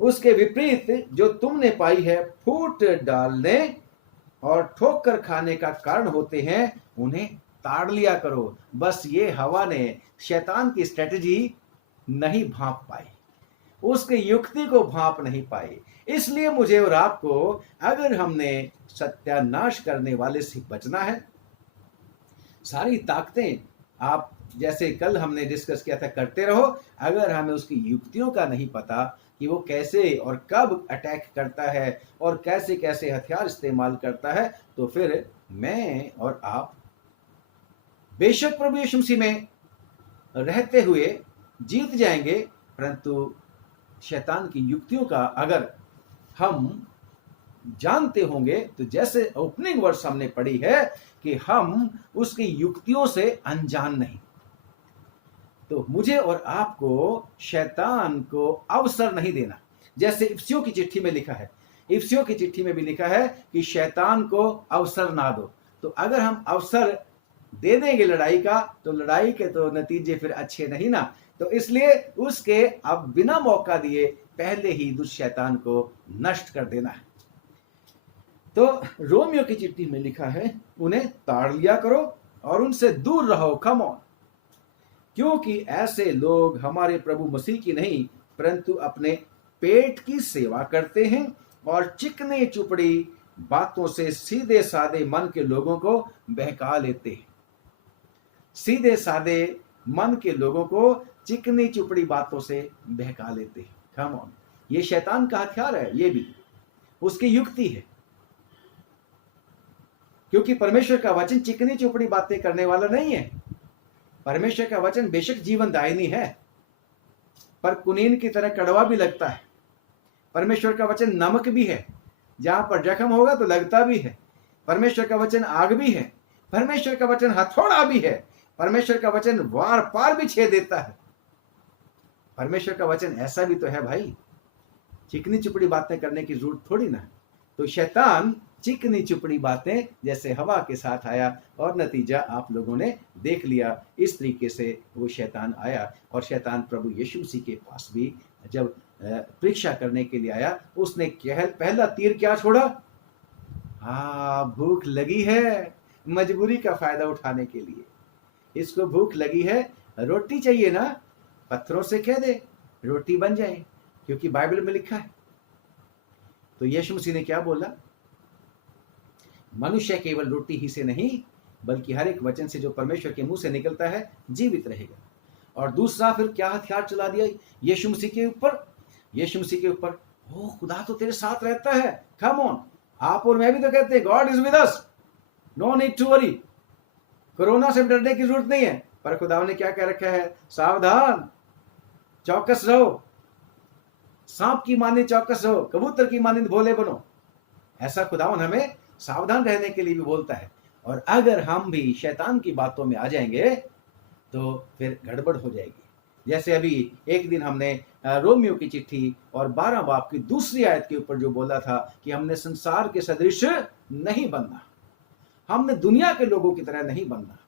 उसके विपरीत जो तुमने पाई है, फूट डालने और ठोकर खाने का कारण होते हैं, उन्हें ताड़ लिया करो। बस ये हवा ने शैतान की स्ट्रेटजी नहीं भांप पाई, उसके युक्ति को भांप नहीं पाई। इसलिए मुझे और आपको, अगर हमने सत्यानाश करने वाले से बचना है, सारी ताकतें आप जैसे कल हमने डिस्कस किया था करते रहो। अगर हमें उसकी युक्तियों का नहीं पता कि वो कैसे और कब अटैक करता है और कैसे कैसे हथियार इस्तेमाल करता है, तो फिर मैं और आप बेशक प्रभु यीशु मसीह में रहते हुए जीत जाएंगे, परंतु शैतान की युक्तियों का अगर हम जानते होंगे, तो जैसे ओपनिंग वर्ड्स हमने पढ़ी है कि हम उसकी युक्तियों से अनजान नहीं। तो मुझे और आपको शैतान को अवसर नहीं देना। जैसे इफिसियों की चिट्ठी में लिखा है, इफिसियों की चिट्ठी में भी लिखा है कि शैतान को अवसर ना दो। तो अगर हम अवसर दे देंगे लड़ाई का, तो लड़ाई के तो नतीजे फिर अच्छे नहीं ना। तो इसलिए उसके अब बिना मौका दिए पहले ही दुष्ट शैतान को नष्ट कर देना है। तो रोमियो की चिट्ठी में लिखा है, उन्हें ताड़ लिया करो और उनसे दूर रहो, कम ऑन, क्योंकि ऐसे लोग हमारे प्रभु मसीह की नहीं परंतु अपने पेट की सेवा करते हैं और चिकने चुपड़ी बातों से सीधे साधे मन के लोगों को बहका लेते हैं। सीधे साधे मन के लोगों को चिकनी चुपड़ी बातों से बहका लेते हैं। कम ऑन, ये शैतान का हथियार है, ये भी उसकी युक्ति है, क्योंकि परमेश्वर का वचन चिकनी चुपड़ी बातें करने वाला नहीं है। परमेश्वर का वचन बेशक जीवनदायिनी है, पर कुनीन की तरह कड़वा भी लगता है। परमेश्वर का वचन नमक भी है, जहां पर जख्म होगा तो लगता भी है। परमेश्वर का वचन आग भी है, परमेश्वर का वचन हथौड़ा भी है, परमेश्वर का वचन वार पार भी छेद देता है। परमेश्वर का वचन ऐसा भी तो है भाई, चिकनी चुपड़ी बातें करने की जरूरत थोड़ी ना। तो शैतान चिकनी चुपड़ी बातें जैसे हवा के साथ आया, और नतीजा आप लोगों ने देख लिया। इस तरीके से वो शैतान आया, और शैतान प्रभु यीशु मसीह के पास भी जब परीक्षा करने के लिए आया, उसने पहला तीर क्या छोड़ा? हाँ, भूख लगी है, मजबूरी का फायदा उठाने के लिए। इसको भूख लगी है, रोटी चाहिए ना, पत्थरों से कह दे रोटी बन जाए, क्योंकि बाइबल में लिखा है। तो यीशु मसीह ने क्या बोला? मनुष्य केवल रोटी ही से नहीं, बल्कि हर एक वचन से जो परमेश्वर के मुंह से निकलता है जीवित रहेगा। और दूसरा फिर क्या हथियार चला दिया यीशु मसीह के ऊपर? यीशु मसीह के ऊपर, ओ खुदा तो तेरे साथ रहता है। कम ऑन, आप और मैं भी तो कहते हैं God is with us, no need to worry. Corona से डरने की जरूरत नहीं है, पर खुदा ने क्या कह रखा है? सावधान, चौकस रहो, सांप की माने चौकस रहो, कबूतर की माने भोले बनो। ऐसा खुदावन हमें सावधान रहने के लिए भी बोलता है। और अगर हम भी शैतान की बातों में आ जाएंगे तो फिर गड़बड़ हो जाएगी। जैसे अभी एक दिन हमने रोमियो की चिट्ठी और 12 बाब की दूसरी आयत के ऊपर जो बोला था कि हमने संसार के सदृश नहीं बनना, हमने दुनिया के लोगों की तरह नहीं बनना।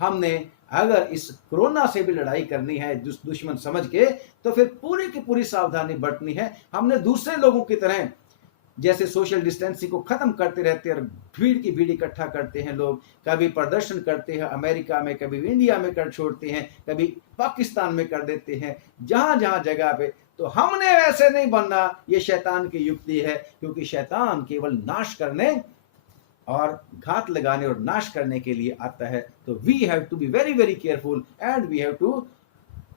हमने अगर इस कोरोना से भी लड़ाई करनी है दुश्मन समझ के, तो फिर पूरी की पूरी सावधानी बरतनी है। हमने दूसरे लोगों की तरह जैसे सोशल डिस्टेंसिंग को खत्म करते रहते हैं और भीड़ की भीड़ इकट्ठा करते हैं लोग, कभी प्रदर्शन करते हैं अमेरिका में, कभी इंडिया में कर छोड़ते हैं, कभी पाकिस्तान में कर देते हैं, जहां जहां जगह पे। तो हमने वैसे नहीं बनना, ये शैतान की युक्ति है, क्योंकि शैतान केवल नाश करने और घात लगाने और नाश करने के लिए आता है। तो we have to be very very careful and we have to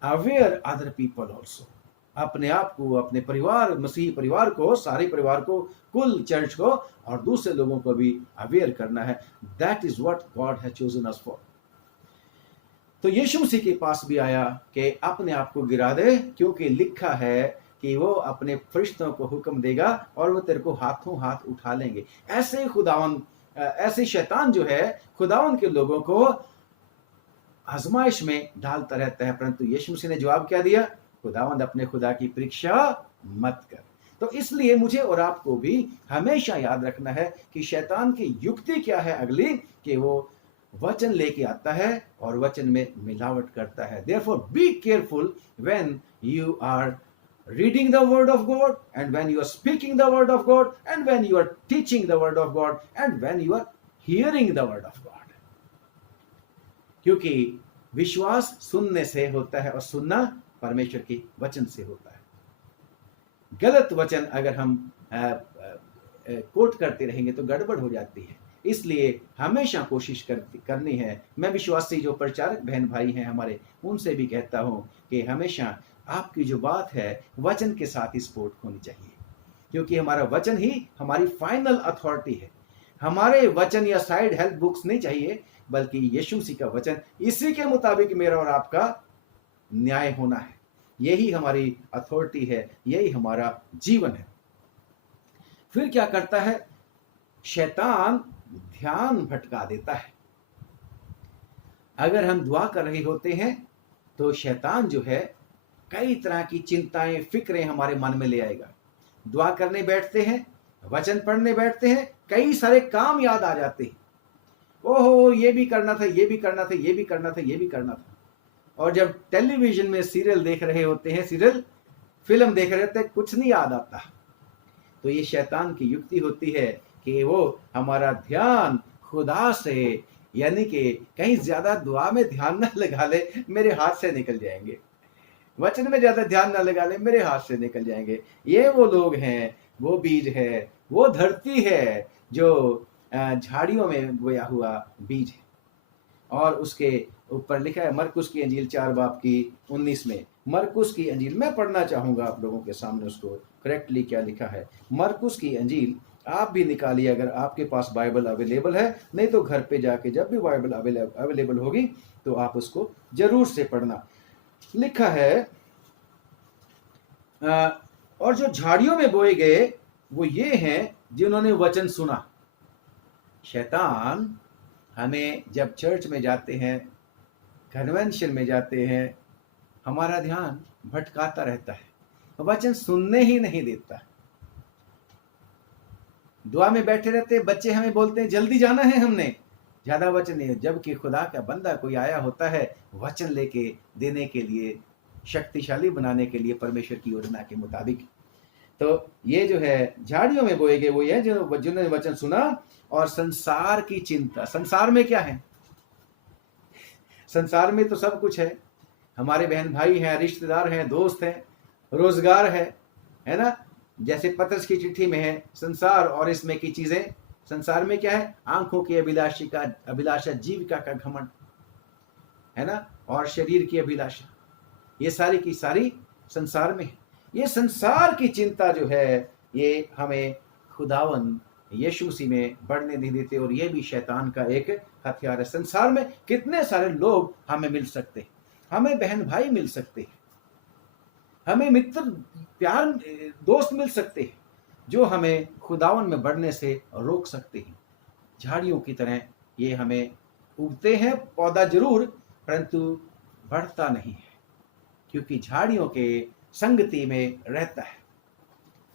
aware other people also. अपने आप को, अपने परिवार, मसीही परिवार को, सारे परिवार को, कुल चर्च को और दूसरे लोगों को भी अवेयर करना है। That is what God has chosen us for. तो यीशु मसीह के पास भी आया कि अपने आप को गिरा दे, क्योंकि लिखा है कि वो अपने फरिश्तों को हुक्म देगा और वो तेरे को हाथों हाथ उठा लेंगे। ऐसे खुदावन, ऐसे शैतान जो है खुदावन के लोगों को आजमाइश में डालता रहता है, परंतु यीशु मसीह ने जवाब क्या दिया? खुदावंद अपने खुदा की परीक्षा मत कर। तो इसलिए मुझे और आपको भी हमेशा याद रखना है कि शैतान की युक्ति क्या है अगली, कि वो वचन लेके आता है और वचन में मिलावट करता है। Therefore be careful when you are reading the word of God and when you are speaking the word of God and when you are teaching the word of God and when you are hearing the word of God। क्योंकि विश्वास सुनने से होता है और सुनना परमेश्वर के वचन से होता है। गलत वचन अगर हम कोट करते रहेंगे तो गड़बड़ हो जाती है। इसलिए हमेशा कोशिश करनी है। मैं विश्वासी जो प्रचारक बहन भाई हैं हमारे, उनसे भी कहता हूं कि हमेशा आपकी जो बात है वचन के साथ ही सपोर्ट होनी चाहिए, क्योंकि हमारा वचन ही हमारी फाइनल अथॉरिटी है। हमारे वचन या साइड हेल्प बुक्स नहीं चाहिए, बल्कि यीशु मसीह का वचन, इसी के मुताबिक मेरा और आपका न्याय होना है। यही हमारी अथॉरिटी है, यही हमारा जीवन है। फिर क्या करता है? शैतान ध्यान भटका देता है। अगर हम दुआ कर रहे होते हैं तो शैतान जो है कई तरह की चिंताएं, फिक्रें हमारे मन में ले आएगा। दुआ करने बैठते हैं, वचन पढ़ने बैठते हैं, कई सारे काम याद आ जाते हैं। ओहो, ये भी करना था, ये भी करना था, ये भी करना था, ये भी करना था। और जब टेलीविजन में सीरियल देख रहे होते हैं, फिल्म देख रहे होते हैं, कुछ नहीं याद आता। तो ये शैतान की युक्ति होती है कि वो हमारा ध्यान खुदा से, यानी कि कहीं ज्यादा दुआ में ध्यान ना लगा ले, मेरे हाथ से निकल जाएंगे। वचन में ज्यादा ध्यान ना लगा ले, मेरे हाथ से निकल जाएंगे। ये वो लोग हैं, वो बीज है, वो धरती है जो झाड़ियों में बोया हुआ बीज है। और उसके ऊपर लिखा है मरकुस की अंजील 4 बाब की 19 में। मरकुस की अंजील मैं पढ़ना चाहूंगा आप लोगों के सामने उसको करेक्टली क्या लिखा है। मरकुस की अंजील आप भी निकालिए अगर आपके पास बाइबल अवेलेबल है, नहीं तो घर पे जाके जब भी बाइबल अवेलेबल होगी तो आप उसको जरूर से पढ़ना। लिखा है और जो झाड़ियों में बोए गए वो ये हैं जिन्होंने वचन सुना। शैतान हमें जब चर्च में जाते हैं, कन्वेंशन में जाते हैं, हमारा ध्यान भटकाता रहता है, वचन सुनने ही नहीं देता। दुआ में बैठे रहते बच्चे हमें बोलते हैं जल्दी जाना है, हमने ज्यादा वचन नहीं, जबकि खुदा का बंदा कोई आया होता है वचन लेके देने के लिए, शक्तिशाली बनाने के लिए परमेश्वर की योजना के मुताबिक। तो ये जो है झाड़ियों में बोए गए वो ये जिन्होंने वचन सुना और संसार की चिंता। संसार में क्या है? संसार में तो सब कुछ है, हमारे बहन भाई हैं, रिश्तेदार हैं, दोस्त हैं, रोजगार है ना। जैसे पत्रस की चिट्ठी में है संसार और इसमें की चीजें। संसार में क्या है? आंखों की अभिलाषा, जीविका का घमंड, है ना, और शरीर की अभिलाषा, ये सारी की सारी संसार में है। ये संसार की चिंता जो है ये हमें खुदावन यीशु मसीह में बढ़ने नहीं देते, और ये भी शैतान का एक हथियार है। संसार में कितने सारे लोग हमें मिल सकते हैं, हमें बहन भाई मिल सकते हैं, हमें मित्र प्यार दोस्त मिल सकते हैं जो हमें खुदावन में बढ़ने से रोक सकते हैं। झाड़ियों की तरह ये हमें उगते हैं, पौधा जरूर, परंतु बढ़ता नहीं है, क्योंकि झाड़ियों के संगति में रहता है,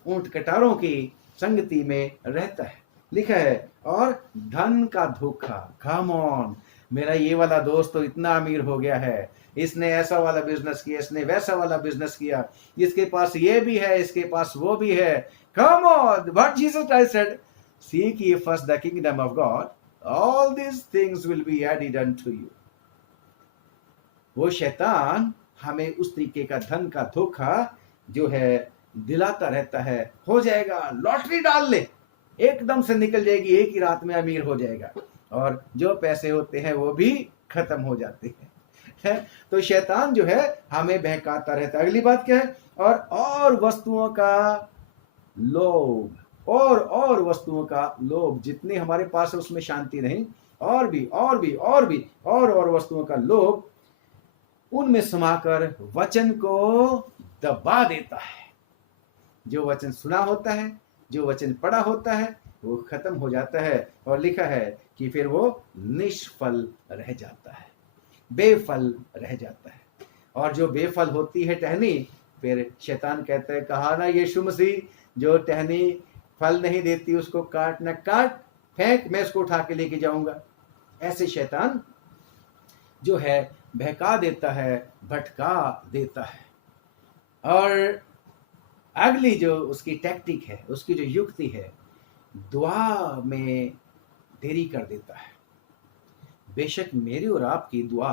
ऊंट कटारों की संगति में रहता है। लिखा है और धन का धोखा। कम ऑन, मेरा ये वाला दोस्त तो इतना अमीर हो गया है, इसने ऐसा वाला बिजनेस किया, इसने वैसा वाला बिजनेस किया, इसके पास ये भी है, इसके पास वो भी है। Come on, what Jesus Christ said, seek ye first the kingdom of God, all these things will be added unto you। वो शैतान हमें उस तरीके का धन का धोखा जो है दिलाता रहता है। हो जाएगा, लॉटरी डाल ले, एकदम से निकल जाएगी, एक ही रात में अमीर हो जाएगा, और जो पैसे होते हैं वो भी खत्म हो जाते हैं। तो शैतान जो है हमें बहकाता रहता है। अगली बात क्या है? और वस्तुओं का लोभ, और वस्तुओं का लोभ। जितनी हमारे पास है उसमें शांति नहीं, और वस्तुओं का लोभ उनमें समाकर वचन को दबा देता है। जो वचन सुना होता है, जो वचन पढ़ा होता है, वो खत्म हो जाता है, और लिखा है कि फिर वो निष्फल रह जाता है, बेफल रह जाता है। और जो बेफल होती है टहनी, फिर शैतान कहता है, कहा ना यीशु मसीह, जो टहनी फल नहीं देती उसको काट न काट, फेंक, मैं उसको उठा के लेके जाऊंगा। ऐसे शैतान जो है बहका देता है, भटका देता है। और अगली जो उसकी टैक्टिक है, उसकी जो युक्ति है, दुआ में देरी कर देता है। बेशक मेरी और आपकी दुआ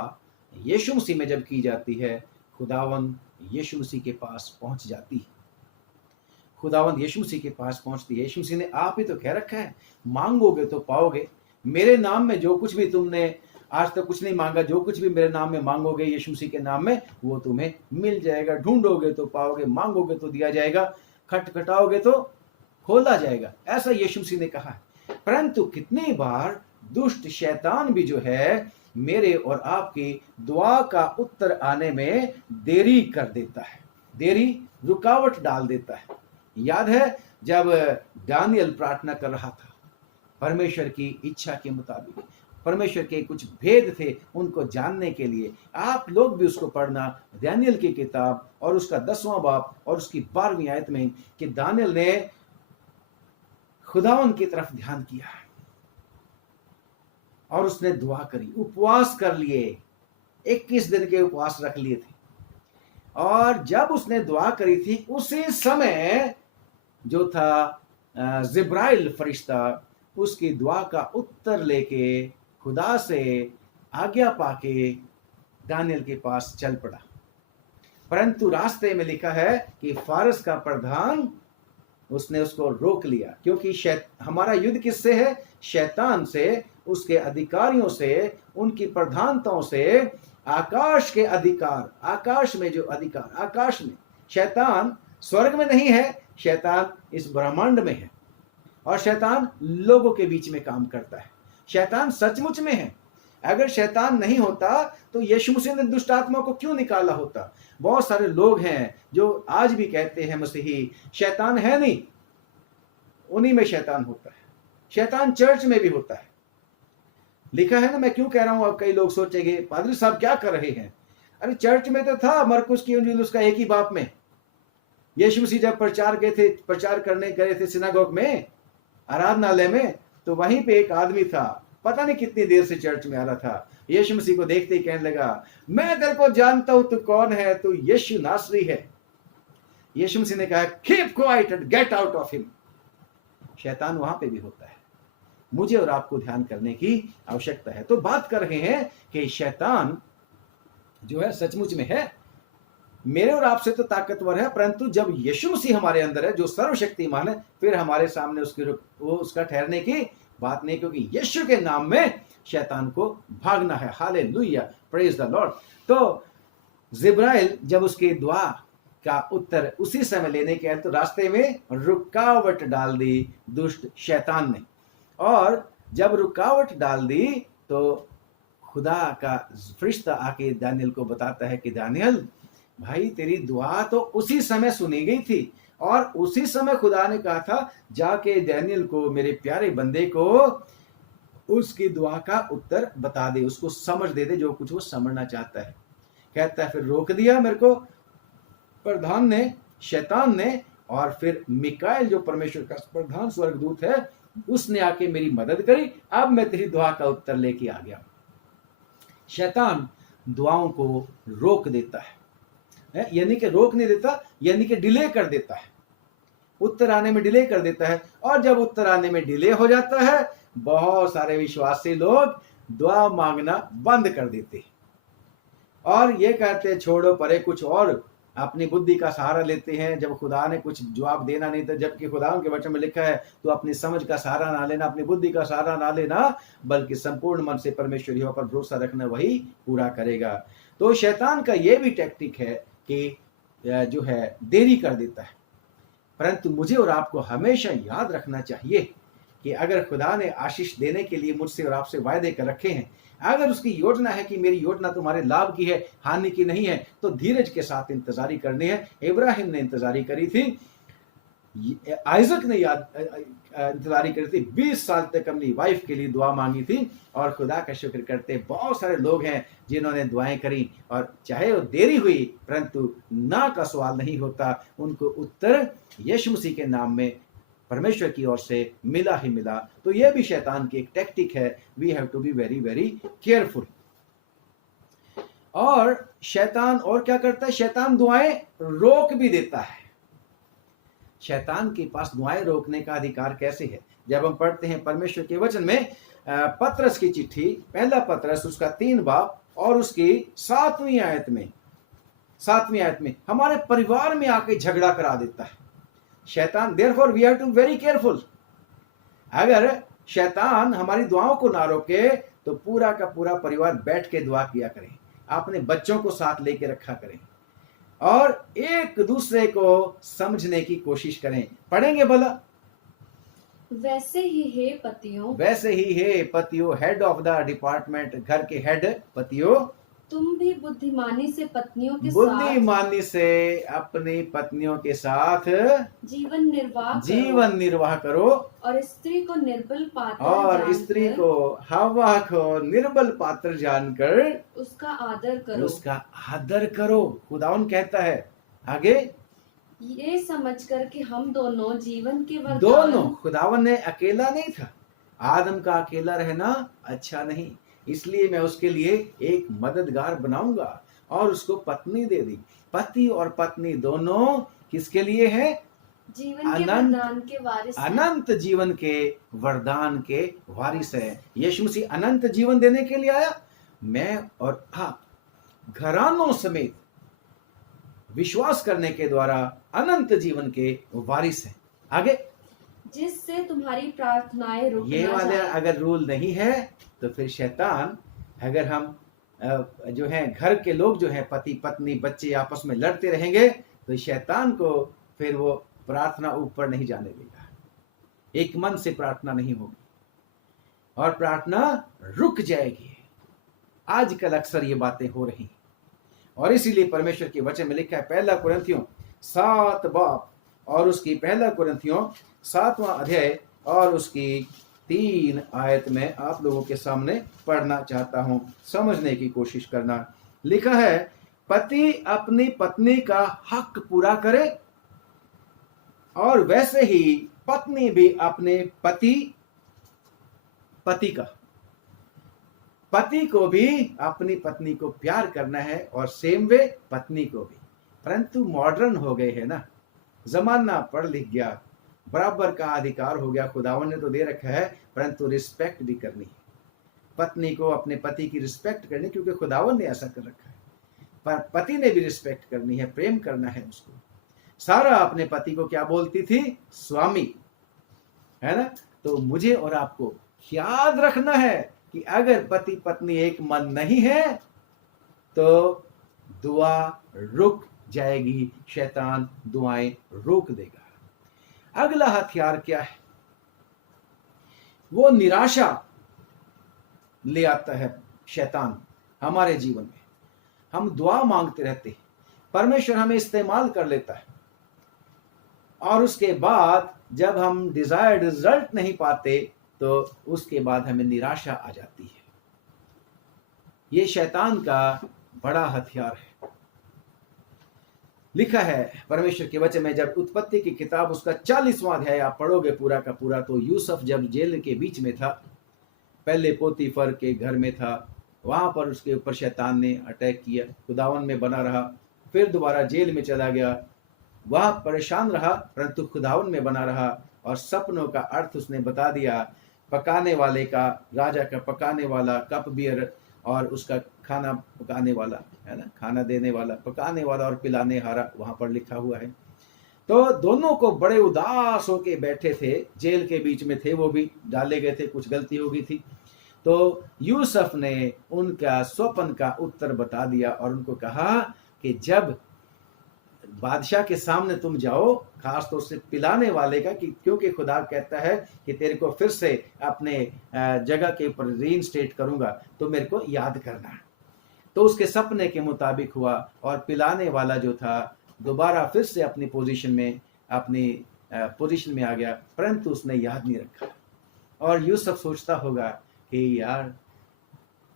यीशु मसीह में जब की जाती है, खुदावन यीशु मसीह के पास पहुंच जाती है, खुदावन यीशु मसीह के पास पहुंचती है। यीशु मसीह ने आप ही तो कह रखा है, मांगोगे तो पाओगे, मेरे नाम में जो कुछ भी तुमने आज तक कुछ नहीं मांगा, जो कुछ भी मेरे नाम में मांगोगे यीशु मसीह के नाम में, वो तुम्हें मिल जाएगा। ढूंढोगे तो पाओगे, मांगोगे तो दिया जाएगा, खटखटाओगे तो खोला जाएगा, ऐसा यीशु मसीह ने कहा है। परंतु कितनी बार दुष्ट शैतान भी जो है मेरे और आपकी दुआ का उत्तर आने में देरी कर देता है, देरी रुकावट डाल देता है। याद है जब दानियल प्रार्थना कर रहा था परमेश्वर की इच्छा के मुताबिक, परमेश्वर के कुछ भेद थे उनको जानने के लिए, आप लोग भी उसको पढ़ना, दानियल की किताब और उसका 10वां बाब और उसकी 12वीं आयत में, कि दानियल ने खुदावन की तरफ ध्यान किया और उसने दुआ करी, उपवास कर लिए, 21 दिन के उपवास रख लिए थे। और जब उसने दुआ करी थी, उसी समय जो था जिब्राइल फरिश्ता उसकी दुआ का उत्तर लेके खुदा से आज्ञा पाके दानियल के पास चल पड़ा। परंतु रास्ते में लिखा है कि फारस का प्रधान उसने उसको रोक लिया, क्योंकि हमारा युद्ध किससे है? शैतान से। उसके अधिकारियों से, उनकी प्रधानताओं से, आकाश के अधिकार, आकाश में जो अधिकार, आकाश में, शैतान स्वर्ग में नहीं है, शैतान इस ब्रह्मांड में है और शैतान लोगों के बीच में काम करता है। शैतान सचमुच में है। अगर शैतान नहीं होता तो यीशु मसीह ने दुष्ट आत्मा को क्यों निकाला होता? बहुत सारे लोग हैं जो आज भी कहते हैं मसीही शैतान है नहीं, उन्हीं में शैतान होता है। शैतान चर्च में भी होता है, लिखा है ना। मैं क्यों कह रहा हूं, अब कई लोग सोचेंगे पादरी साहब क्या कर रहे हैं। अरे चर्च में तो था, मरकुस की इंजील उसका एक ही बाप में। यीशु मसीह जब प्रचार करने गए थे सिनागोग में, आराधनालय में, तो वहीं पे एक आदमी था, पता नहीं कितनी देर से चर्च में आ रहा था। यीशु मसीह को देखते ही कहने लगा, मैं तेरे को जानता हूं, तू कौन है? तू यीशु नासरी है। यीशु मसीह ने कहा, keep quiet and get out of him. शैतान वहां पे भी होता है। मुझे और आपको ध्यान करने की आवश्यकता है। तो बात कर रहे हैं कि शैतान जो है सचमुच में है, मेरे और आपसे तो ताकतवर है, परंतु जब यीशु मसीह हमारे अंदर है जो सर्वशक्तिमान है, फिर हमारे सामने उसका ठहरने की बात नहीं, क्योंकि यीशु के नाम में शैतान को भागना है। Hallelujah, praise the Lord. तो जिब्राइल जब उसकी दुआ का उत्तर उसी समय लेने के आए तो रास्ते में रुकावट डाल दी दुष्ट शैतान ने, और जब रुकावट डाल दी तो खुदा का फरिश्ता आके दानियल को बताता है कि दानियल भाई, तेरी दुआ तो उसी समय सुनी गई थी, और उसी समय खुदा ने कहा था जाके दानियल को, मेरे प्यारे बंदे को, उसकी दुआ का उत्तर बता दे, उसको समझ दे जो कुछ वो समझना चाहता है। कहता है फिर रोक दिया मेरे को प्रधान ने, शैतान ने, और फिर मिकाएल जो परमेश्वर का प्रधान स्वर्गदूत है, उसने आके मेरी मदद करी। अब मैं तेरी दुआ का उत्तर लेके आ गया। शैतान दुआओं को रोक देता है, यानी कि रोक नहीं देता, यानी कि डिले कर देता है, उत्तर आने में डिले कर देता है। और जब उत्तर आने में डिले हो जाता है, बहुत सारे विश्वासी लोग दुआ मांगना बंद कर देते हैं और ये कहते हैं छोड़ो परे, कुछ और अपनी बुद्धि का सहारा लेते हैं। जब खुदा ने कुछ जवाब देना नहीं था, जबकि खुदा के वचन में लिखा है तो अपनी समझ का सहारा ना लेना, अपनी बुद्धि का सहारा ना लेना, बल्कि संपूर्ण मन से परमेश्वर यहोवा पर भरोसा रखना, वही पूरा करेगा। तो शैतान का ये भी टैक्टिक है कि जो है देरी कर देता है, परंतु मुझे और आपको हमेशा याद रखना चाहिए कि अगर खुदा ने आशीष देने के लिए मुझसे और आपसे वायदे कर रखे हैं, अगर उसकी योजना है कि मेरी योजना तुम्हारे लाभ की है, हानि की नहीं है, तो धीरज के साथ इंतजारी करनी है। इब्राहिम ने इंतजारी करी थी, आइजक ने इंतजारी करी थी, 20 साल तक अपनी वाइफ के लिए दुआ मांगी थी, और खुदा का शुक्र करते बहुत सारे लोग हैं जिन्होंने दुआएं करी, और चाहे वो देरी हुई परंतु ना का सवाल नहीं होता, उनको उत्तर यीशु मसीह के नाम में परमेश्वर की ओर से मिला ही मिला। तो यह भी शैतान की एक टैक्टिक है। We have to be very very careful. और शैतान और क्या करता है? शैतान दुआएं रोक भी देता है। शैतान के पास दुआएं रोकने का अधिकार कैसे है? जब हम पढ़ते हैं परमेश्वर के वचन में पतरस की चिट्ठी, पहला पतरस उसका 3 बाब और उसकी 7वीं आयत में हमारे परिवार में आके झगड़ा करा देता है शैतान। Therefore we have to very careful. अगर शैतान हमारी दुआओं को ना रोके तो पूरा का पूरा परिवार बैठ के दुआ किया करें, अपने बच्चों को साथ लेके रखा करें और एक दूसरे को समझने की कोशिश करें। पढ़ेंगे भला? वैसे ही हे पतियों, हेड ऑफ द डिपार्टमेंट, घर के हेड पतियों, तुम भी बुद्धिमानी से अपनी पत्नियों के साथ जीवन निर्वाह करो, और स्त्री को हव्वा को निर्बल पात्र जानकर उसका आदर करो। खुदावन कहता है आगे, ये समझकर कि हम दोनों जीवन के वरदान, दोनों, खुदावन ने अकेला नहीं था। आदम का अकेला रहना अच्छा नहीं, इसलिए मैं उसके लिए एक मददगार बनाऊंगा और उसको पत्नी दे दी। पति और पत्नी दोनों किसके लिए है? जीवन के वरदान के वारिस, अनंत जीवन के वरदान के वारिस है। यीशु मसीह अनंत जीवन देने के लिए आया। मैं और आप घरानों समेत विश्वास करने के द्वारा अनंत जीवन के वारिस हैं। आगे, जिससे तुम्हारी प्रार्थनाएं रुक ये ना वाला जाए। अगर रूल नहीं है तो फिर शैतान, अगर हम जो है घर के लोग जो है पति पत्नी बच्चे आपस में लड़ते रहेंगे तो शैतान को फिर वो प्रार्थना ऊपर नहीं जाने देगा, एक मन से प्रार्थना नहीं होगी और प्रार्थना रुक जाएगी। आजकल अक्सर ये बातें हो रही और इसीलिए परमेश्वर के वचन में लिखा है, पहला कुरिन्थियों 7 बाब और उसकी पहला कुरिन्थियों 7वां अध्याय और उसकी 3 आयत में आप लोगों के सामने पढ़ना चाहता हूं, समझने की कोशिश करना। लिखा है, पति अपनी पत्नी का हक पूरा करे और वैसे ही पत्नी भी अपने पति को भी अपनी पत्नी को प्यार करना है और सेम वे पत्नी को भी। परंतु मॉडर्न हो गए है ना, जमाना पढ़ लिख गया, बराबर का अधिकार हो गया, खुदावन ने तो दे रखा है, परंतु रिस्पेक्ट भी करनी है, पत्नी को अपने पति की रिस्पेक्ट करनी, क्योंकि खुदावन ने ऐसा कर रखा है। पर पति ने भी रिस्पेक्ट करनी है, प्रेम करना है उसको। सारा अपने पति को क्या बोलती थी? स्वामी, है ना। तो मुझे और आपको याद रखना है कि अगर पति पत्नी एक मन नहीं है तो दुआ रुक जाएगी, शैतान दुआएं रोक देगा। अगला हथियार क्या है? वो निराशा ले आता है शैतान हमारे जीवन में। हम दुआ मांगते रहते हैं, परमेश्वर हमें इस्तेमाल कर लेता है और उसके बाद जब हम डिजायर्ड रिजल्ट नहीं पाते तो उसके बाद हमें निराशा आ जाती है। ये शैतान का बड़ा हथियार है। लिखा है परमेश्वर के वचन में, जब उत्पत्ति की किताब उसका 40वां अध्याय आप पढ़ोगे पूरा का पूरा, तो यूसुफ जब जेल के बीच में था, पहले पोतीफर के घर में था, वहां पर उसके ऊपर शैतान ने अटैक किया, खुदावन में बना रहा, फिर दोबारा जेल में चला गया, वह परेशान रहा परंतु खुदावन में बना रहा और सपनों का अर्थ उसने बता दिया। पकाने वाले का, राजा का पकाने वाला, कप बियर और उसका खाना पकाने वाला, है ना, खाना देने वाला, पकाने वाला और पिलाने हारा, वहां पर लिखा हुआ है। तो दोनों को बड़े उदास होके बैठे थे, जेल के बीच में थे, वो भी डाले गए थे, कुछ गलती हो गई थी। तो यूसुफ ने उनका स्वप्न का उत्तर बता दिया और उनको कहा कि जब बादशाह के सामने तुम जाओ, खास तौर से पिलाने वाले का, कि क्योंकि खुदा कहता है कि तेरे को फिर से अपने जगह के ऊपर रीइंस्टेट करूंगा, तो मेरे को याद करना। तो उसके सपने के मुताबिक हुआ और पिलाने वाला जो था दोबारा फिर से अपनी पोजीशन में आ गया, परंतु उसने याद नहीं रखा। और यूसुफ सोचता होगा कि यार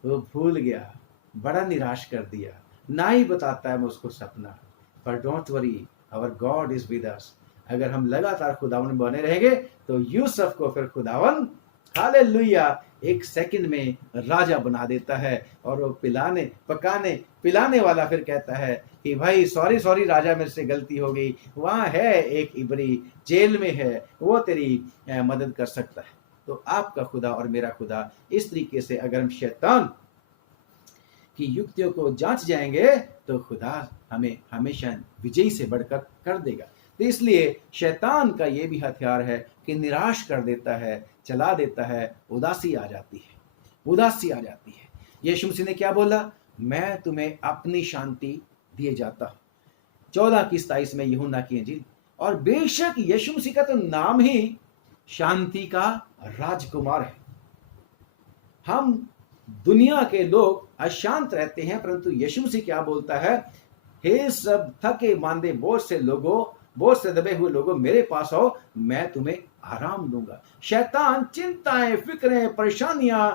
वो भूल गया, बड़ा निराश कर दिया, ना ही बताता है मैं उसको सपना। पर don't worry, our God is with us. अगर हम लगातार खुदावन में बने रहेंगे तो यूसुफ को फिर खुदावन हालेलुया एक सेकंड में राजा बना देता है। और वो पिलाने वाला फिर कहता है कि भाई सॉरी राजा, मेरे से गलती हो गई, वहां है एक इब्री जेल में है, वो तेरी मदद कर सकता है। तो आपका खुदा और मेरा खुदा, इस तरीके से अगर हम शैतान की युक्तियों को जांच जाएंगे तो खुदा हमें हमेशा विजयी से बढ़कर कर देगा। तो इसलिए शैतान का ये भी हथियार है कि निराश कर देता है, चला देता है, उदासी आ जाती है। यीशु मसीह ने क्या बोला? मैं तुम्हें अपनी शांति दिए जाता हूं, 14:27 में यूहन्ना की इंजील। और बेशक यीशु मसीह का तो नाम ही शांति का राजकुमार है। हम दुनिया के लोग अशांत रहते हैं, परंतु यीशु मसीह क्या बोलता है? हे सब थके मांदे बोझ से दबे हुए लोगों, मेरे पास आओ, मैं तुम्हें आराम दूंगा। शैतान चिंताएं, फिक्रें, परेशानियां,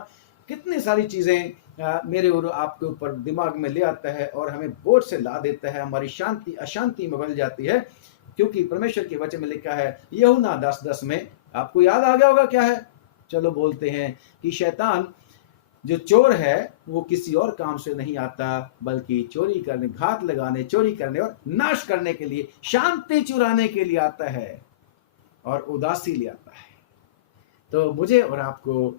कितनी सारी चीजें मेरे और आपके ऊपर दिमाग में ले आता है और हमें बोझ से ला देता है, हमारी शांति अशांति में बदल जाती है। क्योंकि परमेश्वर के वचन में लिखा है यूहन्ना 10:10 में, आपको याद आ गया होगा क्या है? चलो बोलते हैं कि शैतान जो चोर है वो किसी और काम से नहीं आता, बल्कि चोरी करने, घात लगाने, चोरी करने और नाश करने के लिए, शांति चुराने के लिए आता है और उदासी ले आता है। तो मुझे और आपको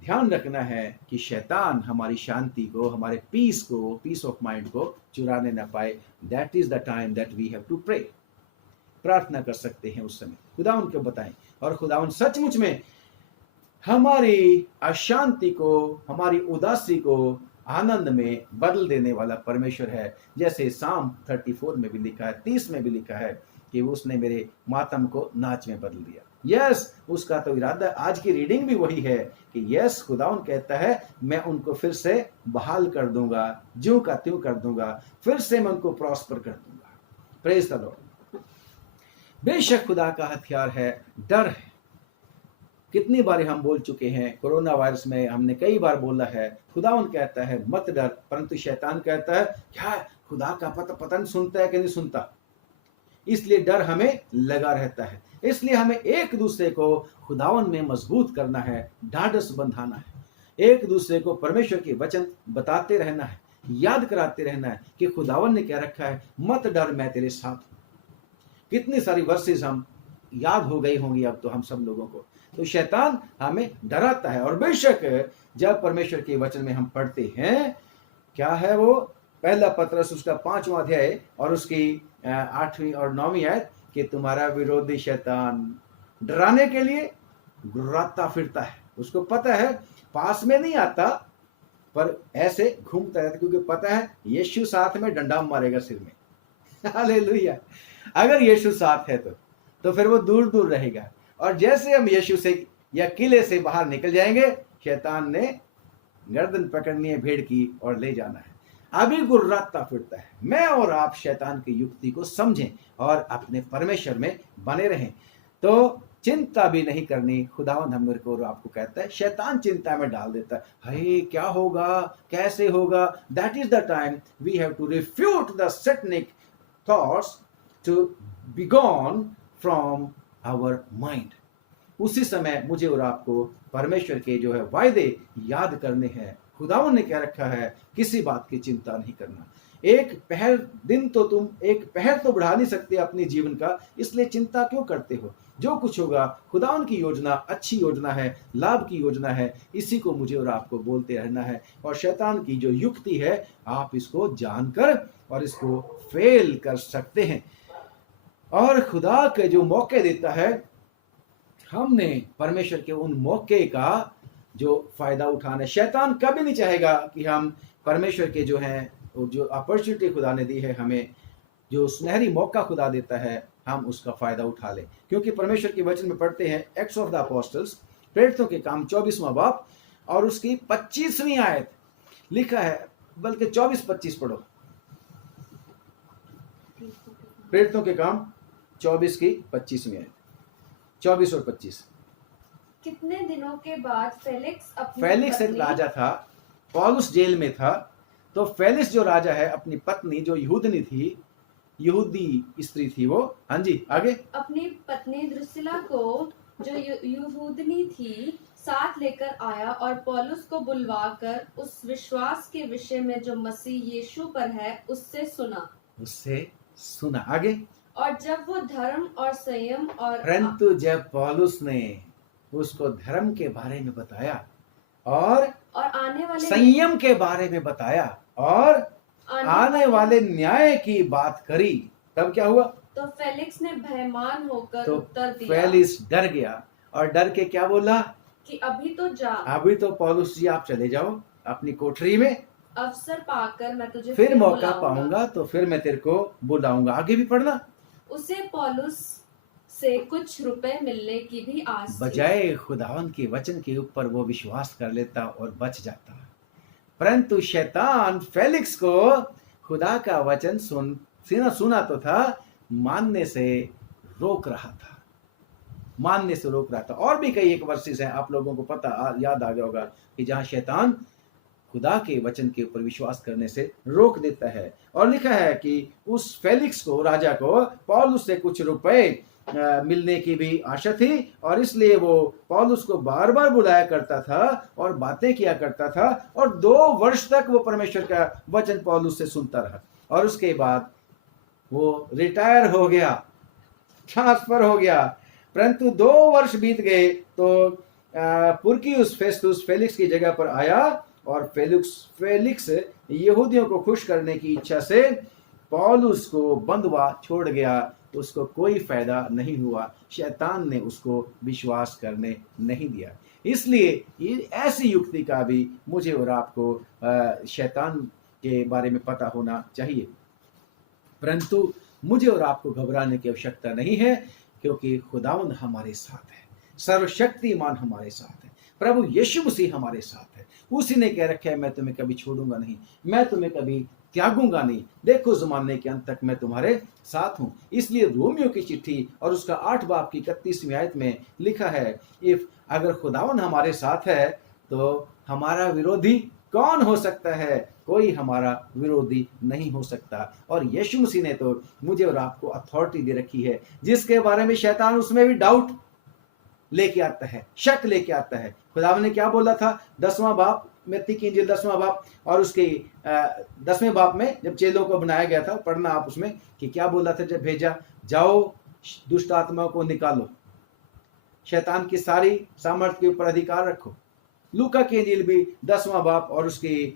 ध्यान रखना है कि शैतान हमारी शांति को, हमारे पीस ऑफ माइंड को चुराने ना पाए। That is the time that we have to pray. प्रार्थना कर सकते हैं उस समय, खुदावन को बताएं। और खुदावन सचमुच में हमारी अशांति को, हमारी उदासी को आनंद में बदल देने वाला परमेश्वर है। जैसे साम 34 में भी लिखा है, 30 में भी लिखा है कि उसने मेरे मातम को नाच में बदल दिया। यस, उसका तो इरादा, आज की रीडिंग भी वही है कि यस, खुदावन कहता है मैं उनको फिर से बहाल कर दूंगा, ज्यों का त्यों कर दूंगा, फिर से मैं उनको प्रॉस्पर कर दूंगा। Praise the Lord. बेशक खुदा का हथियार है डर है। कितनी बार हम बोल चुके हैं, कोरोना वायरस में हमने कई बार बोला है, खुदावन कहता है मत डर, परंतु शैतान कहता है क्या खुदा का पता नहीं सुनता है कि नहीं सुनता, इसलिए डर हमें लगा रहता है। इसलिए हमें एक दूसरे को खुदावन में मजबूत करना है, ढाढ़स बंधाना है, एक दूसरे को परमेश्वर के वचन बताते रहना है, याद कराते रहना है कि खुदावन ने क्या रखा है, मत डर मैं तेरे साथ हूं। कितनी सारी वर्सेस हम याद हो गई होंगी अब तो हम सब लोगों को। तो शैतान हमें डराता है। और बेशक जब परमेश्वर के वचन में हम पढ़ते हैं, क्या है वो, पहला पत्रस उसका 5वां अध्याय और उसकी 8वीं और 9वीं आयत, कि तुम्हारा विरोधी शैतान डराने के लिए गुर्राता फिरता है। उसको पता है पास में नहीं आता, पर ऐसे घूमता रहता, क्योंकि पता है यीशु साथ में डंडा मारेगा सिर में। हालेलुया। अगर यीशु साथ है तो फिर वो दूर दूर रहेगा। और जैसे हम यीशु से या किले से बाहर निकल जाएंगे, शैतान ने गर्दन पकड़नी है भेड़ की और ले जाना है। अभी गुर्राता फिरता है। मैं और आप शैतान की युक्ति को समझें और अपने परमेश्वर में बने रहें। तो चिंता भी नहीं करनी। खुदावंद हम मेरे को और आपको कहता है, शैतान चिंता में डाल देता है, हे क्या होगा, कैसे होगा। That is the time we have to refute the satanic thoughts to be gone from our mind. उसी समय मुझे और आपको परमेश्वर के जो है वायदे याद करने हैं। खुदावन ने क्या रखा है, किसी बात की चिंता नहीं करना। एक पहर दिन तो तुम एक पहर तो बढ़ा नहीं सकते अपने जीवन का, इसलिए चिंता क्यों करते हो। जो कुछ होगा खुदावन की योजना अच्छी योजना है, लाभ की योजना है। इसी को मुझे और आपको बोलते रहना है। और शैतान की जो युक्ति है, आप इसको जानकर और इसको फेल कर सकते हैं। और खुदा के जो मौके देता है, हमने परमेश्वर के उन मौके का जो फायदा उठाना है। शैतान कभी नहीं चाहेगा कि हम परमेश्वर के जो हैं, जो अपॉर्चुनिटी खुदा ने दी है, हमें जो सुनहरी मौका खुदा देता है, हम उसका फायदा उठा लें। क्योंकि परमेश्वर के वचन में पढ़ते हैं, एक्ट्स ऑफ द अपोस्टल्स, प्रेरितों के काम 24वां बाब और उसकी 25वीं आयत लिखा है, बल्कि 24-25 पढ़ो। प्रेरितों के काम 24 की 25वीं आयत, 24 और 25। कितने दिनों के बाद फेलिक्स एक राजा था, पौलुस जेल में था। तो फेलिक्स जो राजा है, अपनी पत्नी जो यहूदनी थी, यहूदी स्त्री थी वो, हाँ जी आगे, अपनी पत्नी द्रुसिला को जो यहूदनी थी साथ लेकर आया और पौलुस को बुलवाकर उस विश्वास के विषय में जो मसीह यीशु पर है उससे सुना। आगे, और जब वो धर्म और संयम और परंतु जब पौलुस ने उसको धर्म के बारे में बताया और आने वाले संयम के बारे में बताया और आने वाले न्याय की बात करी, तब क्या हुआ, तो फेलिक्स ने भयमान होकर तो उत्तर दिया। फेलिक्स डर गया और डर के क्या बोला कि अभी तो जा, अभी तो पौलुस जी आप चले जाओ अपनी कोठरी में, अवसर पाकर मैं तुझे फिर मौका पाऊंगा तो फिर मैं तेरे को बुलाऊंगा। आगे भी पढ़ना। उसे पौलुस से कुछ रुपए मिलने की भी आस थी। बजाय खुदावन के वचन के ऊपर वो विश्वास कर लेता और बच जाता। परंतु शैतान फेलिक्स को खुदा का वचन सुना तो था, मानने से रोक रहा था। और भी कई एक वर्सेस हैं, आप लोगों को पता याद आ गया होगा, कि जहां शैतान खुदा के वचन के ऊपर विश्वास करने से रोक देता है। और लिखा है कि उस फेलिक्स को, राजा को, पौलुस से कुछ रुपए मिलने की भी आशा थी, और इसलिए वो पौलुस को बार बार बुलाया करता था और बातें किया करता था। और 2 वर्ष तक वो परमेश्वर का वचन पौलुस से सुनता रहा। और उसके बाद वो रिटायर हो गया, ट्रांसफर हो गया। परंतु 2 वर्ष बीत गए तो पुरकियुस फेस्तुस फेलिक्स की जगह पर आया, और फेलिक्स यहूदियों को खुश करने की इच्छा से पौलुस को बंधुआ छोड़ गया उसको कोई फायदा नहीं हुआ, शैतान ने उसको विश्वास करने नहीं दिया। इसलिए ये ऐसी युक्ति का भी मुझे और आपको शैतान के बारे में पता होना चाहिए। परंतु मुझे और आपको घबराने की आवश्यकता नहीं है, क्योंकि खुदावंद हमारे साथ है, सर्वशक्तिमान हमारे साथ है, प्रभु यीशु मसीह हमारे साथ है। उसी ने कह रखा है, मैं तुम्हें कभी छोड़ूंगा नहीं, मैं तुम्हें कभी त्यागूंगा नहीं, देखो जमाने के अंत तक मैं तुम्हारे साथ हूं। इसलिए रोमियो की चिट्ठी और उसका 8 बाब की 31वीं आयत में लिखा है, इफ अगर खुदावंद हमारे साथ है तो हमारा विरोधी कौन हो सकता है? कोई हमारा विरोधी नहीं हो सकता। और यीशु मसीह ने तो मुझे और आपको अथॉरिटी दे रखी है, जिसके बारे में शैतान उसमें भी डाउट लेके आता है, शक लेके आता है। खुदावंद ने क्या बोला था 10वां बाब, मत्ती की इंजील 10वां बाब और उसके 10वें बाब में जब चेलों को बनाया गया था, पढ़ना आप उसमें कि क्या बोला था जब भेजा, जाओ दुष्ट आत्माओं को निकालो, शैतान की सारी सामर्थ्य के ऊपर अधिकार रखो। लूका की इंजील भी 10वां बाब और उसके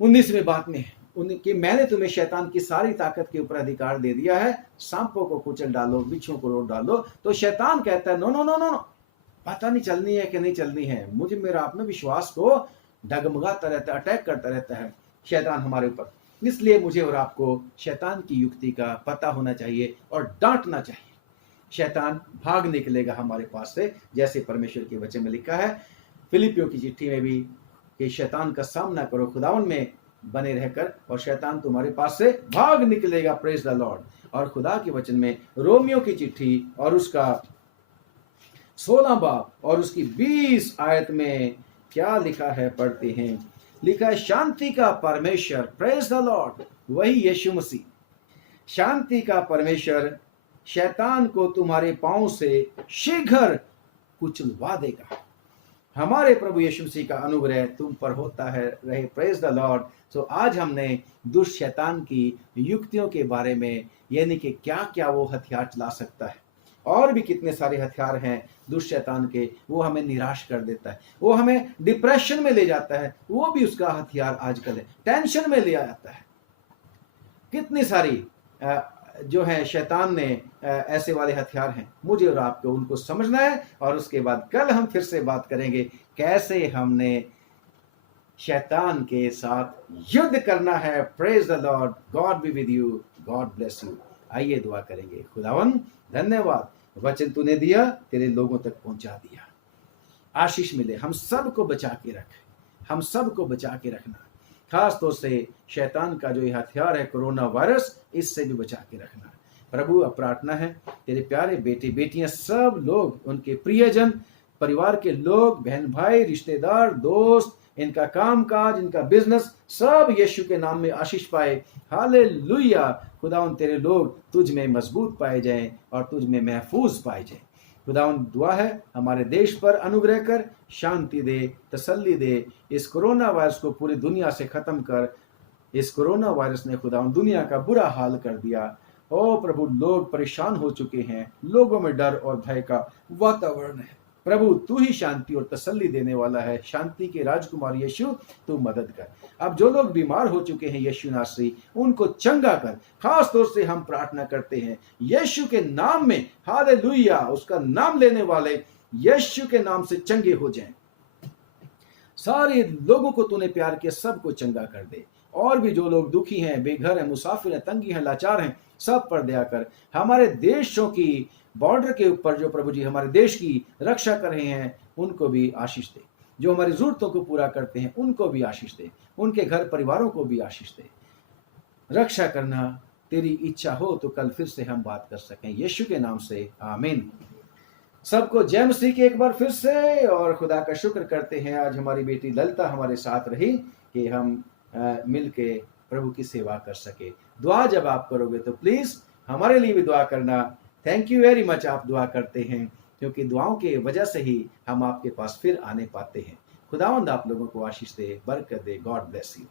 19वें बाब में कि मैंने तुम्हें शैतान की सारी ताकत के ऊपर अधिकार दे दिया है, सांपों को कुचल डालो, बिच्छुओं को रोक डालो। तो शैतान कहता है no no no no no, पता नहीं चलनी है कि नहीं चलनी है, मुझे मेरा अपने विश्वास को डगमगाता रहता है, अटैक करता रहता है शैतान हमारे ऊपर। इसलिए मुझे और आपको शैतान की युक्ति का पता होना चाहिए और डांटना चाहिए। शैतान भाग निकलेगा हमारे पास से, जैसे परमेश्वर के वचन में लिखा है फिलिपियों की चिट्ठी में भी कि शैतान का सामना करो खुदावन में बने रहकर और शैतान तुम्हारे पास से भाग निकलेगा। Praise the Lord. और खुदा के वचन में रोमियो की चिट्ठी और उसका 16 बाब और उसकी 20 आयत में क्या लिखा है, पढ़ते हैं। लिखा है शांति का परमेश्वर, प्रेज द लॉर्ड, वही यीशु मसीह, शांति का परमेश्वर शैतान को तुम्हारे पांव से शीघ्र कुचलवा देगा। हमारे प्रभु यीशु मसीह का अनुग्रह तुम पर होता है रहे। Praise the Lord. सो आज हमने दुष्ट शैतान की युक्तियों के बारे में, यानी कि क्या क्या वो हथियार चला सकता है, और भी कितने सारे हथियार हैं दुष्ट शैतान के, वो हमें निराश कर देता है, वो हमें डिप्रेशन में ले जाता है, वो भी उसका हथियार आजकल है, टेंशन में ले जाता है। कितनी सारी जो है शैतान ने ऐसे वाले हथियार हैं, मुझे और आपको उनको समझना है। और उसके बाद कल हम फिर से बात करेंगे कैसे हमने शैतान के साथ युद्ध करना है। Praise the Lord, God be with you, God bless you. आइए दुआ करेंगे। खुदावन धन्यवाद, वचन तूने दिया, तेरे लोगों तक पहुंचा दिया, आशीष मिले, हम सबको बचा के रख, हम सबको बचा के रखना, खास तौर से शैतान का जो ये हथियार है कोरोना वायरस, इससे भी बचा के रखना। प्रभु अब प्रार्थना है तेरे प्यारे बेटे बेटियां सब लोग, उनके प्रियजन, परिवार के लोग, बहन भाई, रिश्तेदार, दोस्त, इनका कामकाज, इनका बिजनेस, सब यीशु के नाम में आशीष पाए। हालेलुया। खुदावन तेरे लोग तुझ में मजबूत पाए जाएं और तुझ में महफूज पाए जाएं। खुदावन दुआ है हमारे देश पर अनुग्रह कर, शांति दे, तसल्ली दे, इस कोरोना वायरस को पूरी दुनिया से खत्म कर। इस कोरोना वायरस ने खुदावन दुनिया का बुरा हाल कर दिया। ओ प्रभु, लोग परेशान हो चुके हैं, लोगों में डर और भय का वातावरण है। प्रभु तू ही शांति और तसल्ली देने वाला है, शांति के राजकुमार यीशु तू मदद कर। अब जो लोग बीमार हो चुके हैं यीशु नासरी, उनको चंगा कर। खास तौर से हम प्रार्थना करते हैं यीशु के नाम में, हालेलुया, उसका नाम लेने वाले यीशु के नाम से चंगे हो जाएं। सारे लोगों को तूने प्यार किया, सबको चंगा कर दे। और भी जो लोग दुखी हैं, बेघर हैं, मुसाफिर हैं, तंगी हैं, लाचार हैं, सब पर दया कर। हमारे देशों की बॉर्डर के ऊपर जो प्रभु जी हमारे देश की रक्षा कर रहे हैं, उनको भी आशीष दे। जो हमारी जरूरतों को पूरा करते हैं, उनको भी आशीष दे। उनके घर परिवारों को भी आशीष दे। रक्षा करना तेरी इच्छा हो तो कल फिर से हम बात कर सकें, यीशु के नाम से आमीन। सबको जय मसीह के एक बार फिर से। और खुदा का शुक्र करते हैं आज हमारी बेटी ललिता हमारे साथ रही कि हम मिल के प्रभु की सेवा कर सके। दुआ जब आप करोगे तो प्लीज हमारे लिए भी दुआ करना। थैंक यू वेरी मच, आप दुआ करते हैं, क्योंकि दुआओं के वजह से ही हम आपके पास फिर आने पाते हैं। खुदावंद आप लोगों को आशीष दे, बरकत दे। God bless you.